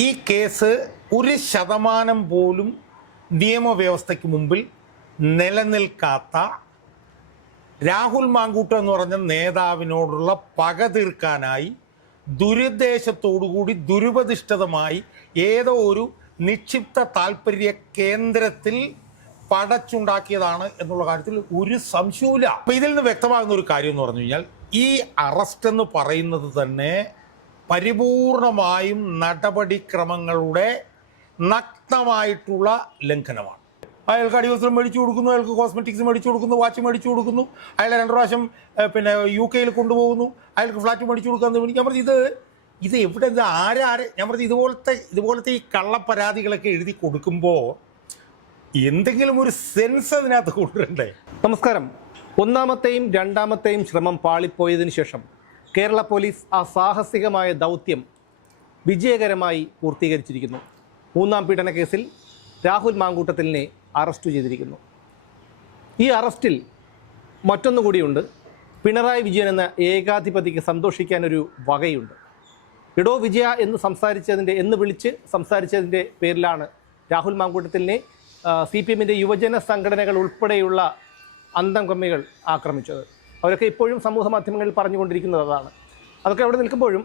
ഈ കേസ് 1% പോലും നിയമവ്യവസ്ഥയ്ക്ക് മുമ്പിൽ നിലനിൽക്കാത്ത രാഹുൽ മാങ്കൂട്ടം എന്ന് പറഞ്ഞ നേതാവിനോടുള്ള പക തീർക്കാനായി ദുരുദ്ദേശത്തോടുകൂടി ദുരുപദിഷ്ടതമായി ഏതോ ഒരു നിക്ഷിപ്ത താല്പര്യ കേന്ദ്രത്തിൽ പടച്ചുണ്ടാക്കിയതാണ് എന്നുള്ള കാര്യത്തിൽ ഒരു സംശയവുമില്ല. അപ്പം ഇതിൽ നിന്ന് വ്യക്തമാകുന്ന ഒരു കാര്യം എന്ന് പറഞ്ഞു കഴിഞ്ഞാൽ ഈ അറസ്റ്റ് എന്ന് പറയുന്നത് തന്നെ പരിപൂർണമായും നടപടിക്രമങ്ങളുടെ നഗ്നമായിട്ടുള്ള ലംഘനമാണ്. അയാൾക്ക് അടിവസ്ത്രം മേടിച്ചു കൊടുക്കുന്നു, അയാൾക്ക് കോസ്മെറ്റിക്സ് മേടിച്ചു കൊടുക്കുന്നു, വാച്ച് മേടിച്ചു കൊടുക്കുന്നു, അയാളെ 2 പ്രാവശ്യം UK കൊണ്ടുപോകുന്നു, അയാൾക്ക് ഫ്ലാറ്റ് മേടിച്ചു കൊടുക്കാന്ന്. ഞാൻ പറഞ്ഞു ഇത് എവിടെ ആരെ ഞാൻ പറഞ്ഞു ഇതുപോലത്തെ ഈ കള്ളപ്പരാതികളൊക്കെ എഴുതി കൊടുക്കുമ്പോൾ എന്തെങ്കിലും ഒരു സെൻസ് അതിനകത്ത് കൊണ്ടുവരണ്ടേ? നമസ്കാരം. ഒന്നാമത്തെയും രണ്ടാമത്തെയും ശ്രമം പാളിപ്പോയതിനു ശേഷം കേരള പോലീസ് ആ സാഹസികമായ ദൗത്യം വിജയകരമായി പൂർത്തീകരിച്ചിരിക്കുന്നു. 3ാം പീഡന കേസിൽ രാഹുൽ മാങ്കൂട്ടത്തിലിനെ അറസ്റ്റ് ചെയ്തിരിക്കുന്നു. ഈ അറസ്റ്റിൽ മറ്റൊന്നുകൂടിയുണ്ട്. പിണറായി വിജയൻ എന്ന ഏകാധിപതിക്ക് സന്തോഷിക്കാനൊരു വകയുണ്ട്. ഇടോ വിജയ എന്ന് വിളിച്ച് സംസാരിച്ചതിൻ്റെ പേരിലാണ് രാഹുൽ മാങ്കൂട്ടത്തിലിനെ CPM-ൻ്റെ യുവജന സംഘടനകൾ ഉൾപ്പെടെയുള്ള അന്തം കമ്മികൾ ആക്രമിച്ചത്. അവരൊക്കെ ഇപ്പോഴും സമൂഹ മാധ്യമങ്ങളിൽ പറഞ്ഞുകൊണ്ടിരിക്കുന്നത് അതാണ്. അതൊക്കെ അവിടെ നിൽക്കുമ്പോഴും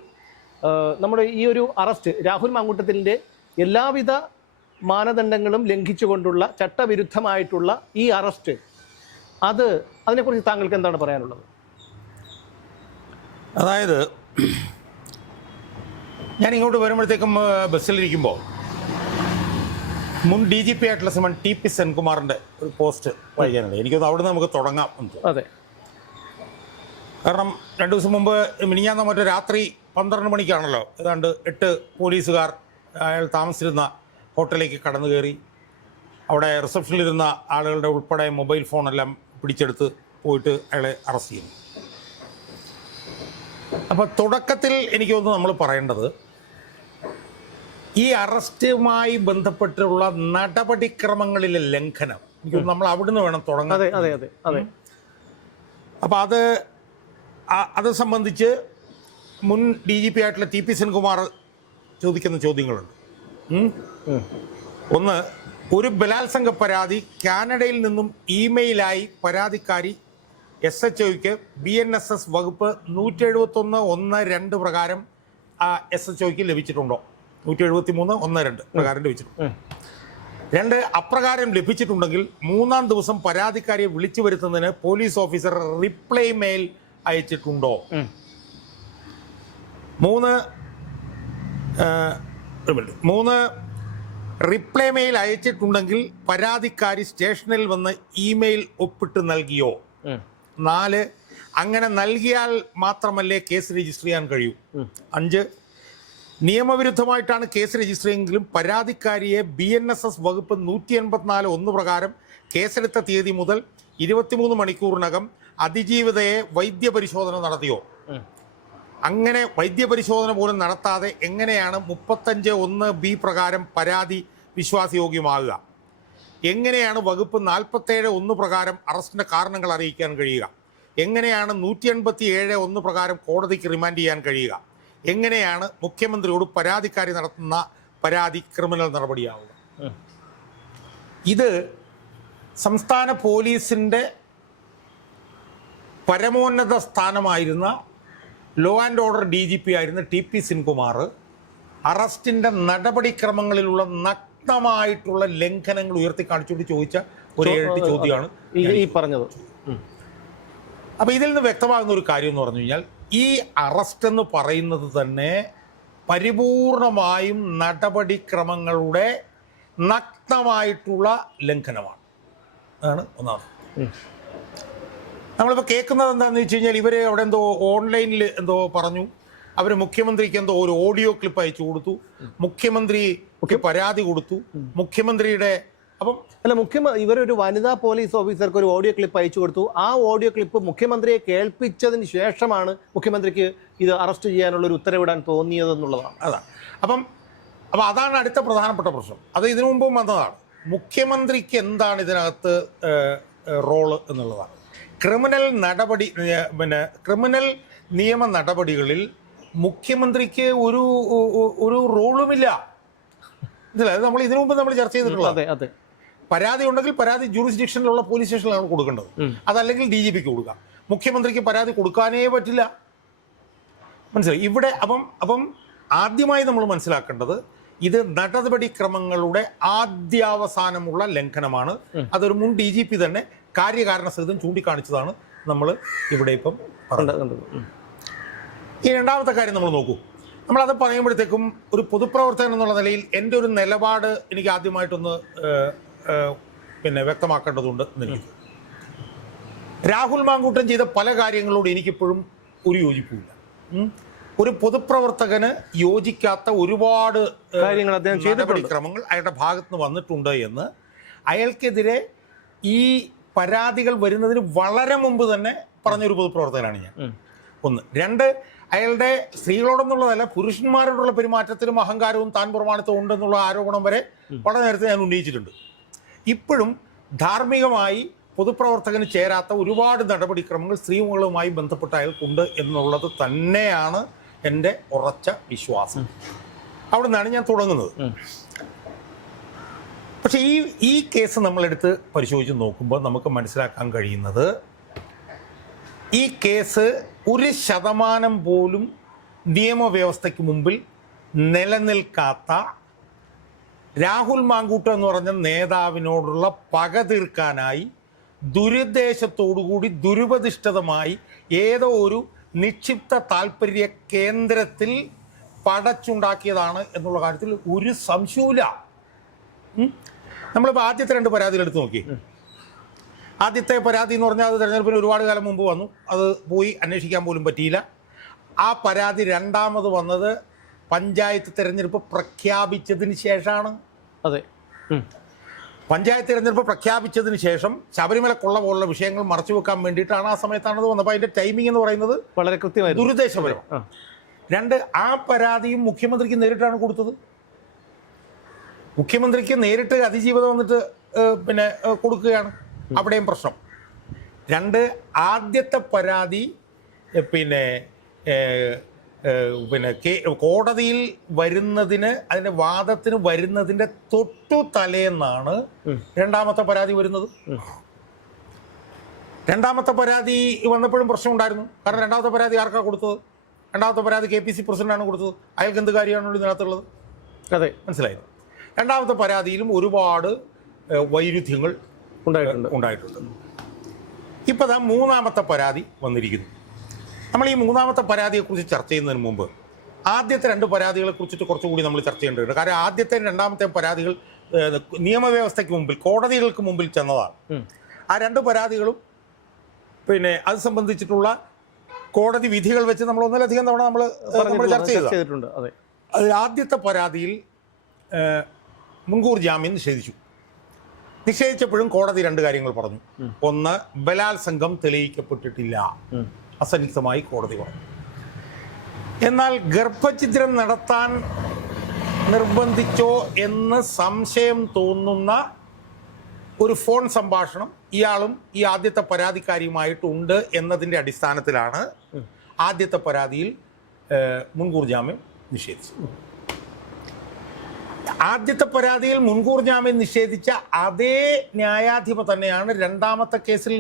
നമ്മുടെ ഈ ഒരു അറസ്റ്റ്, രാഹുൽ മാങ്കൂട്ടത്തിലിൻ്റെ എല്ലാവിധ മാനദണ്ഡങ്ങളും ലംഘിച്ചുകൊണ്ടുള്ള ചട്ടവിരുദ്ധമായിട്ടുള്ള ഈ അറസ്റ്റ്, അതിനെക്കുറിച്ച് താങ്കൾക്ക് എന്താണ് പറയാനുള്ളത്? അതായത് ഞാൻ ഇങ്ങോട്ട് വരുമ്പോഴത്തേക്കും ബസ്സിലിരിക്കുമ്പോൾ മുൻ DGP ആയിട്ടുള്ള ശ്രീമാൻ TP സെൻകുമാറിൻ്റെ ഒരു പോസ്റ്റ് വായിക്കാനുണ്ട്. എനിക്കത് അവിടെ നിന്ന് നമുക്ക് തുടങ്ങാം. അതെ, കാരണം 2 ദിവസം മുമ്പ് മിനിഞ്ഞാന്ന് മറ്റേ രാത്രി 12 മണിക്കാണല്ലോ ഏതാണ്ട് 8 പോലീസുകാർ അയാൾ താമസിച്ചിരുന്ന ഹോട്ടലിലേക്ക് കടന്നു കയറി അവിടെ റിസപ്ഷനിലിരുന്ന ആളുകളുടെ ഉൾപ്പെടെ മൊബൈൽ ഫോണെല്ലാം പിടിച്ചെടുത്ത് പോയിട്ട് അയാളെ അറസ്റ്റ് ചെയ്യുന്നു. അപ്പോൾ തുടക്കത്തിൽ എനിക്ക് തോന്നുന്നു നമ്മൾ പറയേണ്ടത് ഈ അറസ്റ്റുമായി ബന്ധപ്പെട്ടുള്ള നടപടിക്രമങ്ങളിലെ ലംഘനം, എനിക്ക് നമ്മൾ അവിടുന്ന് വേണം തുടങ്ങാൻ. അപ്പോൾ അത് സംബന്ധിച്ച് മുൻ DGP ആയിട്ടുള്ള TP സെൻകുമാർ ചോദിക്കുന്ന ചോദ്യങ്ങളുണ്ട്. ഒന്ന്, ഒരു ബലാത്സംഗ പരാതി കാനഡയിൽ നിന്നും ഇമെയിലായി പരാതിക്കാരി SHOയ്ക്ക് BNSS വകുപ്പ് 171(1)(2) പ്രകാരം SHOയ്ക്ക് ലഭിച്ചിട്ടുണ്ടോ? 173(1)(2) പ്രകാരം ലഭിച്ചിട്ടുണ്ട്. 2, അപ്രകാരം ലഭിച്ചിട്ടുണ്ടെങ്കിൽ 3-ാം ദിവസം പരാതിക്കാരിയെ വിളിച്ചു വരുത്തുന്നതിന് പോലീസ് ഓഫീസർ റിപ്ലൈ മെയിൽ അയച്ചിട്ടുണ്ടോ? 3 റിപ്ലൈ മെയിൽ അയച്ചിട്ടുണ്ടെങ്കിൽ പരാതിക്കാരി സ്റ്റേഷനിൽ വന്ന് ഇമെയിൽ ഒപ്പിട്ട് നൽകിയോ? 4, അങ്ങനെ നൽകിയാൽ മാത്രമല്ലേ കേസ് രജിസ്റ്റർ ചെയ്യാൻ കഴിയൂ? 5, നിയമവിരുദ്ധമായിട്ടാണ് കേസ് രജിസ്റ്റർ ചെയ്തെങ്കിലും പരാതിക്കാരിയെ BNSS വകുപ്പ് 184(1) പ്രകാരം കേസെടുത്ത തീയതി മുതൽ 23 മണിക്കൂറിനകം അതിജീവിതയെ വൈദ്യപരിശോധന നടത്തിയോ? അങ്ങനെ വൈദ്യപരിശോധന പോലും നടത്താതെ എങ്ങനെയാണ് 35(1)(b) പ്രകാരം പരാതി വിശ്വാസയോഗ്യമാകുക? എങ്ങനെയാണ് വകുപ്പ് 47(1) പ്രകാരം അറസ്റ്റിൻ്റെ കാരണങ്ങൾ അറിയിക്കാൻ കഴിയുക? എങ്ങനെയാണ് 187(1) പ്രകാരം കോടതിക്ക് റിമാൻഡ് ചെയ്യാൻ കഴിയുക? എങ്ങനെയാണ് മുഖ്യമന്ത്രിയോട് പരാതിക്കാരി നടത്തുന്ന പരാതി ക്രിമിനൽ നടപടിയാവുക? ഇത് സംസ്ഥാന പോലീസിൻ്റെ പരമോന്നത സ്ഥാനമായിരുന്ന ലോ ആൻഡ് ഓർഡർ DGP ആയിരുന്ന TP സെൻകുമാർ അറസ്റ്റിൻ്റെ നടപടിക്രമങ്ങളിലുള്ള നഗ്നമായിട്ടുള്ള ലംഘനങ്ങൾ ഉയർത്തി കാണിച്ചുകൊണ്ട് ചോദിച്ച ഒരു 7 ചോദ്യമാണ് ഈ പറഞ്ഞത്. അപ്പോൾ ഇതിൽ നിന്ന് വ്യക്തമാകുന്ന ഒരു കാര്യം എന്ന് പറഞ്ഞു കഴിഞ്ഞാൽ ഈ അറസ്റ്റ് എന്ന് പറയുന്നത് തന്നെ പരിപൂർണമായും നടപടിക്രമങ്ങളുടെ നഗ്നമായിട്ടുള്ള ലംഘനമാണ്. അതാണ് ഒന്നാമത്. നമ്മളിപ്പോൾ കേൾക്കുന്നത് എന്താണെന്ന് വെച്ച് കഴിഞ്ഞാൽ ഇവർ അവിടെ എന്തോ ഓൺലൈനിൽ എന്തോ പറഞ്ഞു, അവർ മുഖ്യമന്ത്രിക്ക് എന്തോ ഒരു ഓഡിയോ ക്ലിപ്പ് അയച്ചു കൊടുത്തു, മുഖ്യമന്ത്രിക്ക് പരാതി കൊടുത്തു, മുഖ്യമന്ത്രിയുടെ ഇവരൊരു വനിതാ പോലീസ് ഓഫീസർക്ക് ഒരു ഓഡിയോ ക്ലിപ്പ് അയച്ചു കൊടുത്തു. ആ ഓഡിയോ ക്ലിപ്പ് മുഖ്യമന്ത്രിയെ കേൾപ്പിച്ചതിന് ശേഷമാണ് മുഖ്യമന്ത്രിക്ക് ഇത് അറസ്റ്റ് ചെയ്യാനുള്ള ഒരു ഉത്തരവിടാൻ തോന്നിയതെന്നുള്ളതാണ്. അപ്പം അതാണ് അടുത്ത പ്രധാനപ്പെട്ട പ്രശ്നം. അത് ഇതിനു മുമ്പും വന്നതാണ്. മുഖ്യമന്ത്രിക്ക് എന്താണ് ഇതിനകത്ത് റോള് എന്നുള്ളതാണ്. ക്രിമിനൽ നിയമ നടപടികളിൽ മുഖ്യമന്ത്രിക്ക് ഒരു റോളുമില്ല. മനസ്സിലായത് നമ്മൾ ഇതിനു മുമ്പ് നമ്മൾ ചർച്ച ചെയ്തിട്ടുള്ളത്. അതെ അതെ. പരാതി ഉണ്ടെങ്കിൽ പരാതി ജൂറിസ്ഡിക്ഷനിലുള്ള പോലീസ് സ്റ്റേഷനിലാണ് കൊടുക്കേണ്ടത്. അതല്ലെങ്കിൽ DGPക്ക് കൊടുക്കാം. മുഖ്യമന്ത്രിക്ക് പരാതി കൊടുക്കാനേ പറ്റില്ല. മനസ്സിലായി ഇവിടെ. അപ്പം ആദ്യമായി നമ്മൾ മനസ്സിലാക്കേണ്ടത് ഇത് നടപടിക്രമങ്ങളുടെ ആദ്യാവസാനമുള്ള ലംഘനമാണ്. അതൊരു മുൻ DGP തന്നെ കാര്യകാരണ സഹിതം ചൂണ്ടിക്കാണിച്ചതാണ് നമ്മൾ ഇവിടെ ഇപ്പം പറഞ്ഞത്. ഈ രണ്ടാമത്തെ കാര്യം നമ്മൾ നോക്കൂ. നമ്മളത് പറയുമ്പോഴത്തേക്കും ഒരു പൊതുപ്രവർത്തകൻ എന്നുള്ള നിലയിൽ എൻ്റെ ഒരു നിലപാട് എനിക്ക് ആദ്യമായിട്ടൊന്ന് വ്യക്തമാക്കേണ്ടതുണ്ട് എന്നെനിക്ക്. രാഹുൽ മാങ്കൂട്ടൻ ചെയ്ത പല കാര്യങ്ങളോട് എനിക്കിപ്പോഴും ഒരു യോജിപ്പുമില്ല. ഒരു പൊതുപ്രവർത്തകന് യോജിക്കാത്ത ഒരുപാട് നടപടിക്രമങ്ങൾ അയാളുടെ ഭാഗത്ത് നിന്ന് വന്നിട്ടുണ്ട് എന്ന് അയാൾക്കെതിരെ ഈ പരാതികൾ വരുന്നതിന് വളരെ മുമ്പ് തന്നെ പറഞ്ഞൊരു പൊതുപ്രവർത്തകനാണ് ഞാൻ. ഒന്ന്. രണ്ട്, അയാളുടെ സ്ത്രീകളോടൊന്നുള്ളതല്ല പുരുഷന്മാരോടുള്ള പെരുമാറ്റത്തിലും അഹങ്കാരവും താൻ പ്രമാണിത്തവും ഉണ്ടെന്നുള്ള ആരോപണം വരെ വളരെ നേരത്തെ ഞാൻ ഉന്നയിച്ചിട്ടുണ്ട്. ഇപ്പോഴും ധാർമ്മികമായി പൊതുപ്രവർത്തകന് ചേരാത്ത ഒരുപാട് നടപടിക്രമങ്ങൾ സ്ത്രീകളുമായി ബന്ധപ്പെട്ട അയാൾക്കുണ്ട് എന്നുള്ളത് തന്നെയാണ് എൻ്റെ ഉറച്ച വിശ്വാസം. അവിടെ നിന്നാണ് ഞാൻ തുടങ്ങുന്നത്. പക്ഷേ ഈ കേസ് നമ്മളെടുത്ത് പരിശോധിച്ച് നോക്കുമ്പോൾ നമുക്ക് മനസ്സിലാക്കാൻ കഴിയുന്നത് ഈ കേസ് 1% പോലും നിയമവ്യവസ്ഥയ്ക്ക് മുമ്പിൽ നിലനിൽക്കാത്ത രാഹുൽ മാങ്കൂട്ടം എന്ന് പറഞ്ഞ നേതാവിനോടുള്ള പക തീർക്കാനായി ദുരുദ്ദേശത്തോടുകൂടി ദുരുപദിഷ്ടതമായി ഏതോ ഒരു നിക്ഷിപ്ത താല്പര്യ കേന്ദ്രത്തിൽ പടച്ചുണ്ടാക്കിയതാണ് എന്നുള്ള കാര്യത്തിൽ ഒരു സംശയവുമില്ല. നമ്മളിപ്പോൾ ആദ്യത്തെ 2 പരാതികൾ എടുത്ത് നോക്കി. ആദ്യത്തെ പരാതി എന്ന് പറഞ്ഞാൽ അത് തെരഞ്ഞെടുപ്പിന് ഒരുപാട് കാലം മുമ്പ് വന്നു. അത് പോയി അന്വേഷിക്കാൻ പോലും പറ്റിയില്ല. ആ പരാതി രണ്ടാമത് വന്നത് പഞ്ചായത്ത് തിരഞ്ഞെടുപ്പ് പ്രഖ്യാപിച്ചതിന് ശേഷമാണ്. അതെ, പഞ്ചായത്ത് തിരഞ്ഞെടുപ്പ് പ്രഖ്യാപിച്ചതിന് ശേഷം ശബരിമല കൊള്ള പോലുള്ള വിഷയങ്ങൾ മറച്ചു വെക്കാൻ വേണ്ടിയിട്ടാണ് ആ സമയത്താണത് വന്നത്. അപ്പോൾ അതിൻ്റെ ടൈമിംഗ് എന്ന് പറയുന്നത് വളരെ കൃത്യമായി ദുരുദ്ദേശപരമാണ്. 2, ആ പരാതിയും മുഖ്യമന്ത്രിക്ക് നേരിട്ടാണ് കൊടുത്തത്. മുഖ്യമന്ത്രിക്ക് നേരിട്ട് അതിജീവിതം വന്നിട്ട് കൊടുക്കുകയാണ്. അവിടെയും പ്രശ്നം. 2, ആദ്യത്തെ പരാതി കോടതിയിൽ വരുന്നതിന് അതിൻ്റെ വാദത്തിന് വരുന്നതിൻ്റെ തൊട്ടു തലേന്നാണ് രണ്ടാമത്തെ പരാതി വരുന്നത്. രണ്ടാമത്തെ പരാതി വന്നപ്പോഴും പ്രശ്നം ഉണ്ടായിരുന്നു. കാരണം രണ്ടാമത്തെ പരാതി ആർക്കാണ് കൊടുത്തത്? രണ്ടാമത്തെ പരാതി KPC പ്രസിഡന്റാണ് കൊടുത്തത്. അയാൾക്ക് എന്ത് കാര്യമാണല്ലോ ഇതിനകത്തുള്ളത്? അതെ, മനസ്സിലായത്. രണ്ടാമത്തെ പരാതിയിലും ഒരുപാട് വൈരുദ്ധ്യങ്ങൾ ഉണ്ടായിട്ടുണ്ട്. ഇപ്പോൾ മൂന്നാമത്തെ പരാതി വന്നിരിക്കുന്നു. നമ്മൾ ഈ മൂന്നാമത്തെ പരാതിയെക്കുറിച്ച് ചർച്ച ചെയ്യുന്നതിന് മുമ്പ് ആദ്യത്തെ 2 പരാതികളെ കുറിച്ചിട്ട് കുറച്ചുകൂടി നമ്മൾ ചർച്ച ചെയ്യേണ്ടതുണ്ട്. കാരണം ആദ്യത്തെ 2ാമത്തെ പരാതികൾ നിയമവ്യവസ്ഥയ്ക്ക് മുമ്പിൽ കോടതികൾക്ക് മുമ്പിൽ ചെന്നതാണ്. ആ 2 പരാതികളും അത് സംബന്ധിച്ചിട്ടുള്ള കോടതി വിധികൾ വെച്ച് നമ്മൾ ഒന്നിലധികം തവണ നമ്മൾ ചർച്ച ചെയ്തിട്ടുണ്ട്. അതിൽ ആദ്യത്തെ പരാതിയിൽ മുൻകൂർ ജാമ്യം നിഷേധിച്ചപ്പോഴും കോടതി 2 കാര്യങ്ങൾ പറഞ്ഞു. ഒന്ന്, ബലാത്സംഗം തെളിയിക്കപ്പെട്ടിട്ടില്ല, അസന്നിഗ്ധമായി കോടതി പറഞ്ഞു. എന്നാൽ ഗർഭഛിദ്രം നടത്താൻ നിർബന്ധിച്ചോ എന്ന് സംശയം തോന്നുന്ന ഒരു ഫോൺ സംഭാഷണം ഇയാളും ഈ ആദ്യത്തെ പരാതിക്കാരിയുമായിട്ടുണ്ട് എന്നതിൻ്റെ അടിസ്ഥാനത്തിലാണ് ആദ്യത്തെ പരാതിയിൽ മുൻകൂർ ജാമ്യം നിഷേധിച്ചത്. ആദ്യത്തെ പരാതിയിൽ മുൻകൂർ ജാമ്യം നിഷേധിച്ച അതേ ന്യായാധിപ തന്നെയാണ് രണ്ടാമത്തെ കേസിൽ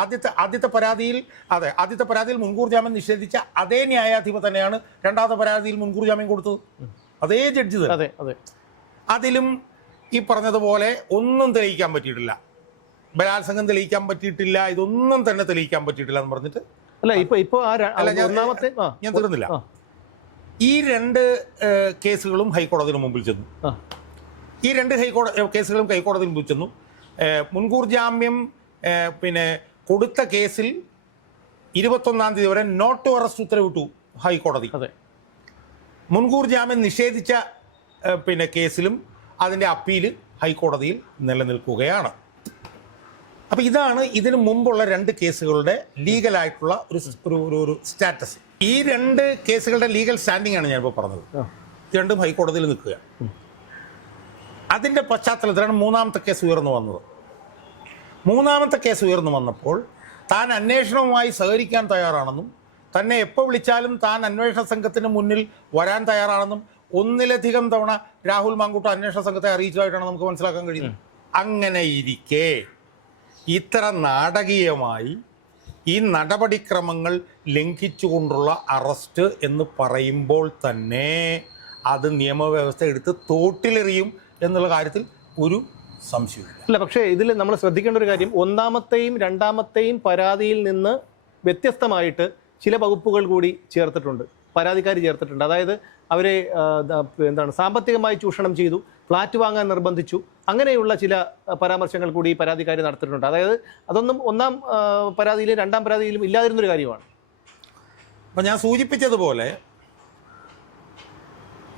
ആദ്യത്തെ പരാതിയിൽ മുൻകൂർ ജാമ്യം നിഷേധിച്ച അതേ ന്യായാധിപ തന്നെയാണ് രണ്ടാമത്തെ പരാതിയിൽ മുൻകൂർ ജാമ്യം കൊടുത്തത്. അതേ ജഡ്ജി തന്നെ. അതിലും ഈ പറഞ്ഞതുപോലെ ഒന്നും തെളിയിക്കാൻ പറ്റിയിട്ടില്ല, ബലാത്സംഗം തെളിയിക്കാൻ പറ്റിയിട്ടില്ല, ഇതൊന്നും തന്നെ തെളിയിക്കാൻ പറ്റിയിട്ടില്ല എന്ന് പറഞ്ഞിട്ട് ഞാൻ തീർന്നില്ല. ഈ 2 കേസുകളും ഹൈക്കോടതിന് മുമ്പിൽ ചെന്നു. ഈ 2 കേസുകളും ഹൈക്കോടതിന് മുമ്പിൽ ചെന്നു. മുൻകൂർ ജാമ്യം കൊടുത്ത കേസിൽ 21-ാം തീയതി വരെ നോട്ട് ടു അറസ്റ്റ് ഉത്തരവിട്ടു ഹൈക്കോടതി. മുൻകൂർ ജാമ്യം നിഷേധിച്ച കേസിലും അതിൻ്റെ അപ്പീൽ ഹൈക്കോടതിയിൽ നിലനിൽക്കുകയാണ്. അപ്പോൾ ഇതാണ് ഇതിനു മുമ്പുള്ള 2 കേസുകളുടെ ലീഗലായിട്ടുള്ള ഒരു സ്റ്റാറ്റസ്. ഈ 2 കേസുകളുടെ ലീഗൽ സ്റ്റാൻഡിംഗ് ആണ് ഞാനിപ്പോൾ പറഞ്ഞത്. 2ഉം ഹൈക്കോടതിയിൽ നിൽക്കുക. അതിൻ്റെ പശ്ചാത്തലത്തിലാണ് 3ാമത്തെ കേസ് ഉയർന്നു വന്നത്. 3ാമത്തെ കേസ് ഉയർന്നു വന്നപ്പോൾ താൻ അന്വേഷണവുമായി സഹകരിക്കാൻ തയ്യാറാണെന്നും തന്നെ എപ്പോൾ വിളിച്ചാലും താൻ അന്വേഷണ സംഘത്തിന് മുന്നിൽ വരാൻ തയ്യാറാണെന്നും ഒന്നിലധികം തവണ രാഹുൽ മാങ്കൂട്ടം അന്വേഷണ സംഘത്തെ അറിയിച്ചതായിട്ടാണ് നമുക്ക് മനസ്സിലാക്കാൻ കഴിയുന്നത്. അങ്ങനെ ഇരിക്കെ ഇത്ര നാടകീയമായി ഈ നടപടിക്രമങ്ങൾ ലംഘിച്ചുകൊണ്ടുള്ള അറസ്റ്റ് എന്ന് പറയുമ്പോൾ തന്നെ അത് നിയമവ്യവസ്ഥ എടുത്ത് തോട്ടിലെറിയും എന്നുള്ള കാര്യത്തിൽ ഒരു സംശയമില്ല. അല്ല, പക്ഷേ ഇതിൽ നമ്മൾ ശ്രദ്ധിക്കേണ്ട ഒരു കാര്യം, ഒന്നാമത്തെയും രണ്ടാമത്തെയും പരാതിയിൽ നിന്ന് വ്യത്യസ്തമായിട്ട് ചില വകുപ്പുകൾ കൂടി ചേർത്തിട്ടുണ്ട്, പരാതിക്കാരി ചേർത്തിട്ടുണ്ട്. അതായത് അവരെ സാമ്പത്തികമായി ചൂഷണം ചെയ്തു, ഫ്ലാറ്റ് വാങ്ങാൻ നിർബന്ധിച്ചു, അങ്ങനെയുള്ള ചില പരാമർശങ്ങൾ കൂടി പരാതിക്കാരി നടത്തിയിട്ടുണ്ട്. അതായത് അതൊന്നും ഒന്നാം പരാതിയിലും രണ്ടാം പരാതിയിലും ഇല്ലാതിരുന്നൊരു കാര്യമാണ്. അപ്പം ഞാൻ സൂചിപ്പിച്ചതുപോലെ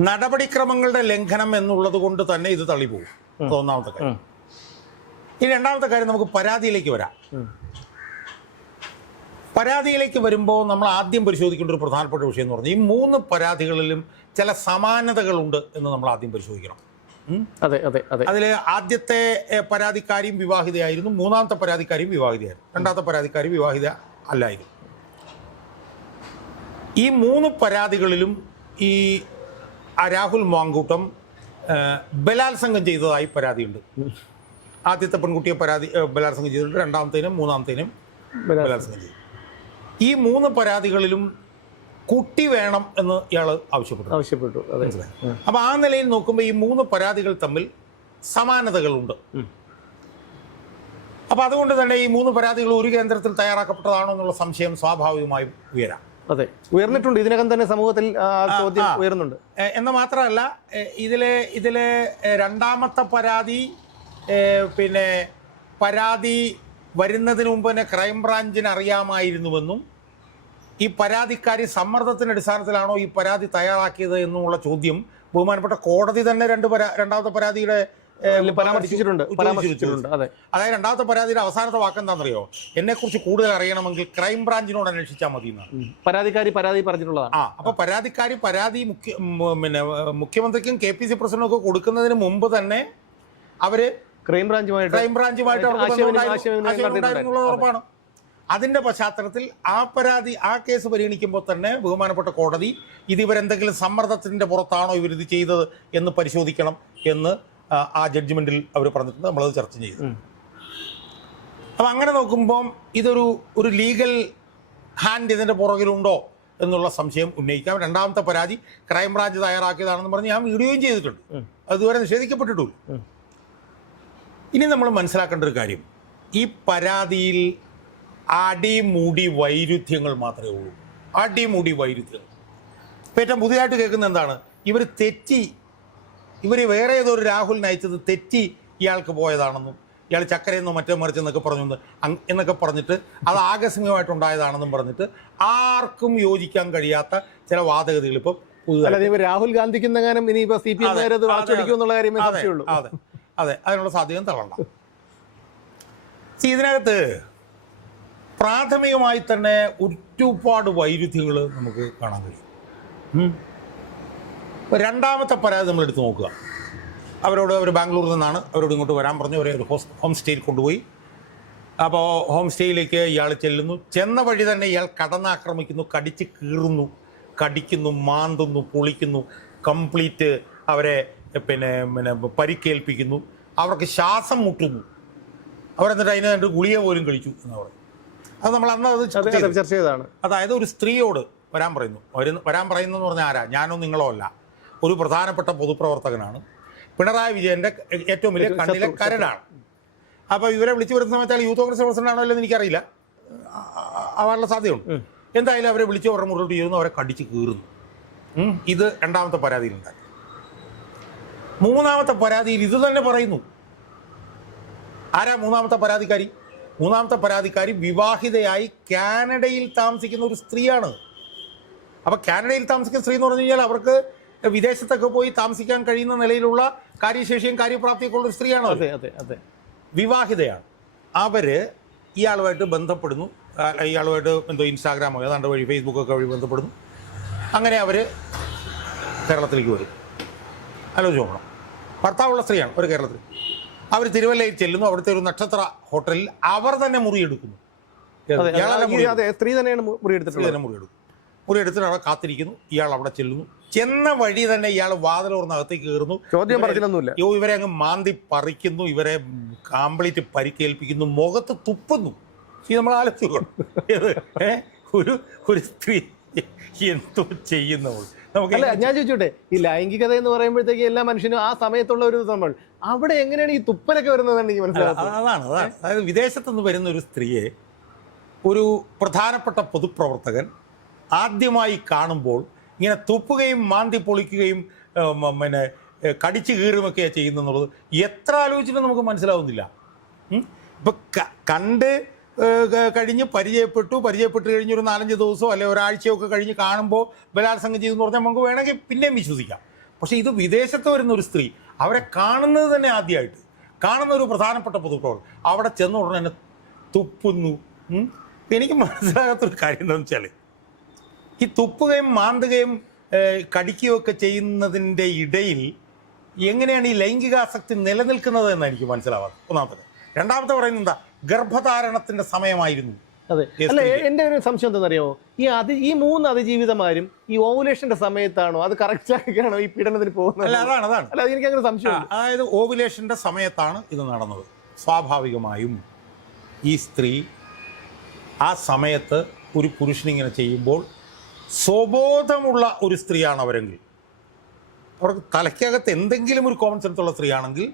നടപടിക്രമങ്ങളുടെ ലംഘനം എന്നുള്ളത് കൊണ്ട് തന്നെ ഇത് തള്ളിപ്പോകും. ഒന്നാമത്തെ കാര്യം. ഈ രണ്ടാമത്തെ കാര്യം, നമുക്ക് പരാതിയിലേക്ക് വരാം. പരാതിയിലേക്ക് വരുമ്പോൾ നമ്മൾ ആദ്യം പരിശോധിക്കേണ്ട ഒരു പ്രധാനപ്പെട്ട വിഷയം എന്ന് പറഞ്ഞാൽ ഈ 3 പരാതികളിലും ചില സമാനതകളുണ്ട് എന്ന് നമ്മൾ ആദ്യം പരിശോധിക്കണം. അതെ അതെ അതെ. അതിൽ ആദ്യത്തെ പരാതിക്കാരിയും വിവാഹിതയായിരുന്നു, മൂന്നാമത്തെ പരാതിക്കാരിയും വിവാഹിതയായിരുന്നു, രണ്ടാമത്തെ പരാതിക്കാരി വിവാഹിത അല്ലായിരുന്നു. ഈ 3 പരാതികളിലും ഈ രാഹുൽ മാങ്കൂട്ടം ബലാത്സംഗം ചെയ്തതായി പരാതിയുണ്ട്. ആദ്യത്തെ പെൺകുട്ടിയെ ബലാത്സംഗം ചെയ്തിട്ടുണ്ട്, രണ്ടാമത്തേനും മൂന്നാമത്തേനും ബലാത്സംഗം ചെയ്തു. ഈ 3 പരാതികളിലും കുട്ടി വേണം എന്ന് ഇയാൾ ആവശ്യപ്പെട്ടു. അപ്പൊ ആ നിലയിൽ നോക്കുമ്പോൾ ഈ 3 പരാതികൾ തമ്മിൽ സമാനതകളുണ്ട്. അപ്പൊ അതുകൊണ്ട് തന്നെ ഈ 3 പരാതികൾ ഒരു കേന്ദ്രത്തിൽ തയ്യാറാക്കപ്പെട്ടതാണോ എന്നുള്ള സംശയം സ്വാഭാവികമായും ഉയരാം. അതെ, ഉയർന്നിട്ടുണ്ട്. ഇതിനകം തന്നെ സമൂഹത്തിൽ ചോദ്യം ഉയർന്നുണ്ട്. എന്ന് മാത്രമല്ല, ഇതിലെ രണ്ടാമത്തെ പരാതി പിന്നെ പരാതി വരുന്നതിന് മുമ്പ് തന്നെ ക്രൈംബ്രാഞ്ചിന് അറിയാമായിരുന്നുവെന്നും ഈ പരാതിക്കാരി സമ്മർദ്ദത്തിന്റെ അടിസ്ഥാനത്തിലാണോ ഈ പരാതി തയ്യാറാക്കിയത് എന്നുള്ള ചോദ്യം ബഹുമാനപ്പെട്ട കോടതി തന്നെ രണ്ടാമത്തെ പരാതിയുടെ പരാമർശിച്ചിട്ടുണ്ട്. അതായത് രണ്ടാമത്തെ പരാതിയുടെ അവസാനത്തെ വാക്കെന്താണെന്നറിയോ? എന്നെക്കുറിച്ച് കൂടുതൽ അറിയണമെങ്കിൽ ക്രൈംബ്രാഞ്ചിനോട് അന്വേഷിച്ചാൽ മതി എന്നാണ് പരാതി പറഞ്ഞിട്ടുള്ളതാണ്. അപ്പൊ പരാതി മുഖ്യമന്ത്രിക്കും KPC പ്രസിഡന്റും ഒക്കെ കൊടുക്കുന്നതിന് മുമ്പ് തന്നെ അവര് ക്രൈംബ്രാഞ്ചുമായിട്ട് ഉറപ്പാണ്. അതിന്റെ പശ്ചാത്തലത്തിൽ ആ കേസ് പരിഗണിക്കുമ്പോൾ തന്നെ ബഹുമാനപ്പെട്ട കോടതി ഇവരെന്തെങ്കിലും സമ്മർദ്ദത്തിന്റെ പുറത്താണോ ഇവരിത് ചെയ്തത് എന്ന് പരിശോധിക്കണം എന്ന് ആ ജഡ്ജ്മെന്റിൽ അവർ പറഞ്ഞിട്ടുണ്ട്. നമ്മളത് ചർച്ച ചെയ്തു. അപ്പം അങ്ങനെ നോക്കുമ്പം ഇതൊരു ലീഗൽ ഹാൻഡ് ഇതിൻ്റെ പുറകിലുണ്ടോ എന്നുള്ള സംശയം ഉന്നയിക്കാം. രണ്ടാമത്തെ പരാതി ക്രൈംബ്രാഞ്ച് തയ്യാറാക്കിയതാണെന്ന് പറഞ്ഞ് ഞാൻ വീഡിയോയും ചെയ്തിട്ടുണ്ട്. അതുവരെ നിഷേധിക്കപ്പെട്ടിട്ടുള്ളൂ. ഇനി നമ്മൾ മനസ്സിലാക്കേണ്ട ഒരു കാര്യം, ഈ പരാതിയിൽ അടിമുടി വൈരുദ്ധ്യങ്ങൾ മാത്രമേ ഉള്ളൂ. അടിമുടി വൈരുദ്ധ്യങ്ങൾ. ഇപ്പം ഏറ്റവും പുതിയതായിട്ട് കേൾക്കുന്ന എന്താണ്, ഇവർ വേറെ ഏതോ ഒരു രാഹുലിനെ അയച്ചത് തെറ്റി ഇയാൾക്ക് പോയതാണെന്നും ഇയാൾ ചക്കരയെന്നോ മറ്റോ മറിച്ചെന്നൊക്കെ പറഞ്ഞു എന്നൊക്കെ പറഞ്ഞിട്ട് അത് ആകസ്മികമായിട്ടുണ്ടായതാണെന്നും പറഞ്ഞിട്ട് ആർക്കും യോജിക്കാൻ കഴിയാത്ത ചില വാദഗതികൾ ഇപ്പം രാഹുൽ ഗാന്ധിക്ക് അതെ അതിനുള്ള സാധ്യത തള്ളണ്ട. ഇതിനകത്ത് പ്രാഥമികമായി തന്നെ ഒരുപാട് വൈരുദ്ധ്യങ്ങൾ നമുക്ക് കാണാൻ കഴിയും. രണ്ടാമത്തെ പരാതി നമ്മൾ എടുത്ത് നോക്കുക. അവർ ബാംഗ്ലൂരിൽ നിന്നാണ്, അവരോട് ഇങ്ങോട്ട് വരാൻ പറഞ്ഞു. അവരെ ഒരു ഹോം സ്റ്റേയിൽ കൊണ്ടുപോയി. അപ്പോൾ ഹോം സ്റ്റേയിലേക്ക് ഇയാൾ ചെല്ലുന്നു. ചെന്ന വഴി തന്നെ ഇയാൾ കടന്നാക്രമിക്കുന്നു, കടിച്ച് കീറുന്നു, കടിക്കുന്നു, മാന്തുന്നു, പൊളിക്കുന്നു, കംപ്ലീറ്റ് അവരെ പിന്നെ പരിക്കേൽപ്പിക്കുന്നു, അവർക്ക് ശ്വാസം മുട്ടുന്നു. അവരെന്നിട്ട് അതിന് ഗുളിക പോലും കഴിച്ചു എന്ന് പറയും. അത് നമ്മൾ അന്ന് ചർച്ച ചെയ്തതാണ്. അതായത് ഒരു സ്ത്രീയോട് വരാൻ പറയുന്നു എന്ന് പറഞ്ഞാൽ ആരാ? ഞാനോ നിങ്ങളോ അല്ല, ഒരു പ്രധാനപ്പെട്ട പൊതുപ്രവർത്തകനാണ്, പിണറായി വിജയൻ്റെ ഏറ്റവും വലിയ കണ്ണിലെ കരടാണ്. അപ്പോൾ ഇവരെ വിളിച്ചു വരുന്ന സമയത്ത് യൂത്ത് കോൺഗ്രസ് പ്രസിഡന്റ് ആണോ അല്ലെന്ന് എനിക്കറിയില്ല, ആവാനുള്ള സാധ്യതയുണ്ട്. എന്തായാലും അവരെ വിളിച്ച് അവരുടെ മുറിലോട്ട് ചെയ്യുന്നു, അവരെ കടിച്ച് കീറുന്നു. ഇത് രണ്ടാമത്തെ പരാതിയിലുണ്ടായി. മൂന്നാമത്തെ പരാതിയിൽ ഇത് തന്നെ പറയുന്നു. ആരാ മൂന്നാമത്തെ പരാതിക്കാരി? മൂന്നാമത്തെ പരാതിക്കാരി വിവാഹിതയായി കാനഡയിൽ താമസിക്കുന്ന ഒരു സ്ത്രീയാണ്. അപ്പോൾ കാനഡയിൽ താമസിക്കുന്ന സ്ത്രീ എന്ന് പറഞ്ഞു കഴിഞ്ഞാൽ അവർക്ക് വിദേശത്തൊക്കെ പോയി താമസിക്കാൻ കഴിയുന്ന നിലയിലുള്ള കാര്യശേഷിയും കാര്യപ്രാപ്തിയൊക്കെ ഉള്ള ഒരു സ്ത്രീയാണ്. അതെ അതെ അതെ, വിവാഹിതയാണ്. അവര് ഇയാളുമായിട്ട് ബന്ധപ്പെടുന്നു, ഇയാളുമായിട്ട് എന്തോ ഇൻസ്റ്റാഗ്രാമോ ഏതാണ്ട് വഴി ഫേസ്ബുക്കൊക്കെ വഴി ബന്ധപ്പെടുന്നു. അങ്ങനെ അവർ കേരളത്തിലേക്ക് വരും. ആലോചിച്ച് നോക്കണം, ഭർത്താവുള്ള സ്ത്രീയാണ് ഒരു കേരളത്തിൽ. അവർ തിരുവല്ലയിൽ ചെല്ലുന്നു. അവിടുത്തെ ഒരു നക്ഷത്ര ഹോട്ടലിൽ അവർ തന്നെ മുറിയെടുക്കുന്നു. സ്ത്രീ തന്നെയാണ് മുറിയെടുത്തിട്ടുള്ളത്. മുറിയെടുത്തിട്ട് അവിടെ കാത്തിരിക്കുന്നു. ഇയാൾ അവിടെ ചെല്ലുന്നു, ചെന്ന വഴി തന്നെ ഇയാൾ വാതിലോർന്നകത്തേക്ക് കയറുന്നു. ചോദ്യം പറഞ്ഞില്ലൊന്നുമില്ല. ഇവരെ അങ്ങ് മാന്തി പറിക്കുന്നു, ഇവരെ കംപ്ലീറ്റ് പരിക്കേൽപ്പിക്കുന്നു, മുഖത്ത് തുപ്പുന്നു. ഇത് നമ്മൾ ആലോചിക്കണം. ഒരു സ്ത്രീ എന്തോ ചെയ്യുന്നു. അല്ല, ഞാൻ ചോദിച്ചോട്ടെ, ഈ ലൈംഗികത എന്ന് പറയുമ്പോഴത്തേക്ക് എല്ലാ മനുഷ്യനും ആ സമയത്തുള്ള ഒരു സംഭവം, അവിടെ എങ്ങനെയാണ് ഈ തുപ്പലൊക്കെ വരുന്നതാണ് എനിക്ക് മനസ്സിലാക്കുന്നത്. അതാണ് അതായത് വിദേശത്തുനിന്ന് വരുന്ന ഒരു സ്ത്രീയെ ഒരു പ്രധാനപ്പെട്ട പൊതുപ്രവർത്തകൻ ആദ്യമായി കാണുമ്പോൾ ഇങ്ങനെ തുപ്പുകയും മാന്തി പൊളിക്കുകയും പിന്നെ കടിച്ചു കീറുമൊക്കെയാണ് ചെയ്യുന്നെന്നുള്ളത് എത്ര ആലോചിച്ചിട്ടും നമുക്ക് മനസ്സിലാവുന്നില്ല. ഇപ്പം കണ്ട് കഴിഞ്ഞ് പരിചയപ്പെട്ട് കഴിഞ്ഞ് ഒരു 4-5 ദിവസമോ അല്ലെങ്കിൽ ഒരാഴ്ചയോ ഒക്കെ കഴിഞ്ഞ് കാണുമ്പോൾ ബലാത്സംഗം ചെയ്തെന്ന് പറഞ്ഞാൽ നമുക്ക് വേണമെങ്കിൽ പിന്നെയും വിശ്വസിക്കാം. പക്ഷേ ഇത് വിദേശത്ത് വരുന്ന ഒരു സ്ത്രീ, അവരെ കാണുന്നത് തന്നെ ആദ്യമായിട്ട് കാണുന്ന ഒരു പ്രധാനപ്പെട്ട പൊതുപ്രവർത്തകർ അവിടെ ചെന്ന ഉടനെ തന്നെ തുപ്പുന്നു. എനിക്ക് മനസ്സിലാകാത്തൊരു കാര്യം എന്താണെന്ന് വെച്ചാൽ, ഈ തുപ്പുകയും മാന്തുകയും കടിക്കുകയും ഒക്കെ ചെയ്യുന്നതിൻ്റെ ഇടയിൽ എങ്ങനെയാണ് ഈ ലൈംഗികാസക്തി നിലനിൽക്കുന്നത് എന്ന് എനിക്ക് മനസ്സിലാവാറ്. ഒന്നാമത്തെ. രണ്ടാമത്തെ പറയുന്നത് എന്താ, ഗർഭധാരണത്തിന്റെ സമയമായിരുന്നു. അതെ. അല്ല, എൻ്റെ ഒരു സംശയം എന്താണെന്നറിയോ, ഈ 3 അതിജീവിതമാരും ഈ ഓവുലേഷന്റെ സമയത്താണോ അത് കറക്റ്റ് ആയിട്ടാണോ ഈ പീഡനത്തിന് പോകുന്നത്? അല്ല, അതാണ് അല്ല, എനിക്ക് അങ്ങനെ സംശയം. അതായത് ഓവുലേഷന്റെ സമയത്താണ് ഇത് നടന്നത്. സ്വാഭാവികമായും ഈ സ്ത്രീ ആ സമയത്ത് ഒരു പുരുഷനിങ്ങനെ ചെയ്യുമ്പോൾ സ്വബോധമുള്ള ഒരു സ്ത്രീയാണ് അവരെങ്കിൽ, അവർക്ക് തലയ്ക്കകത്ത് എന്തെങ്കിലും ഒരു കോമൺ സെൻസ് ഉള്ള സ്ത്രീയാണെങ്കിൽ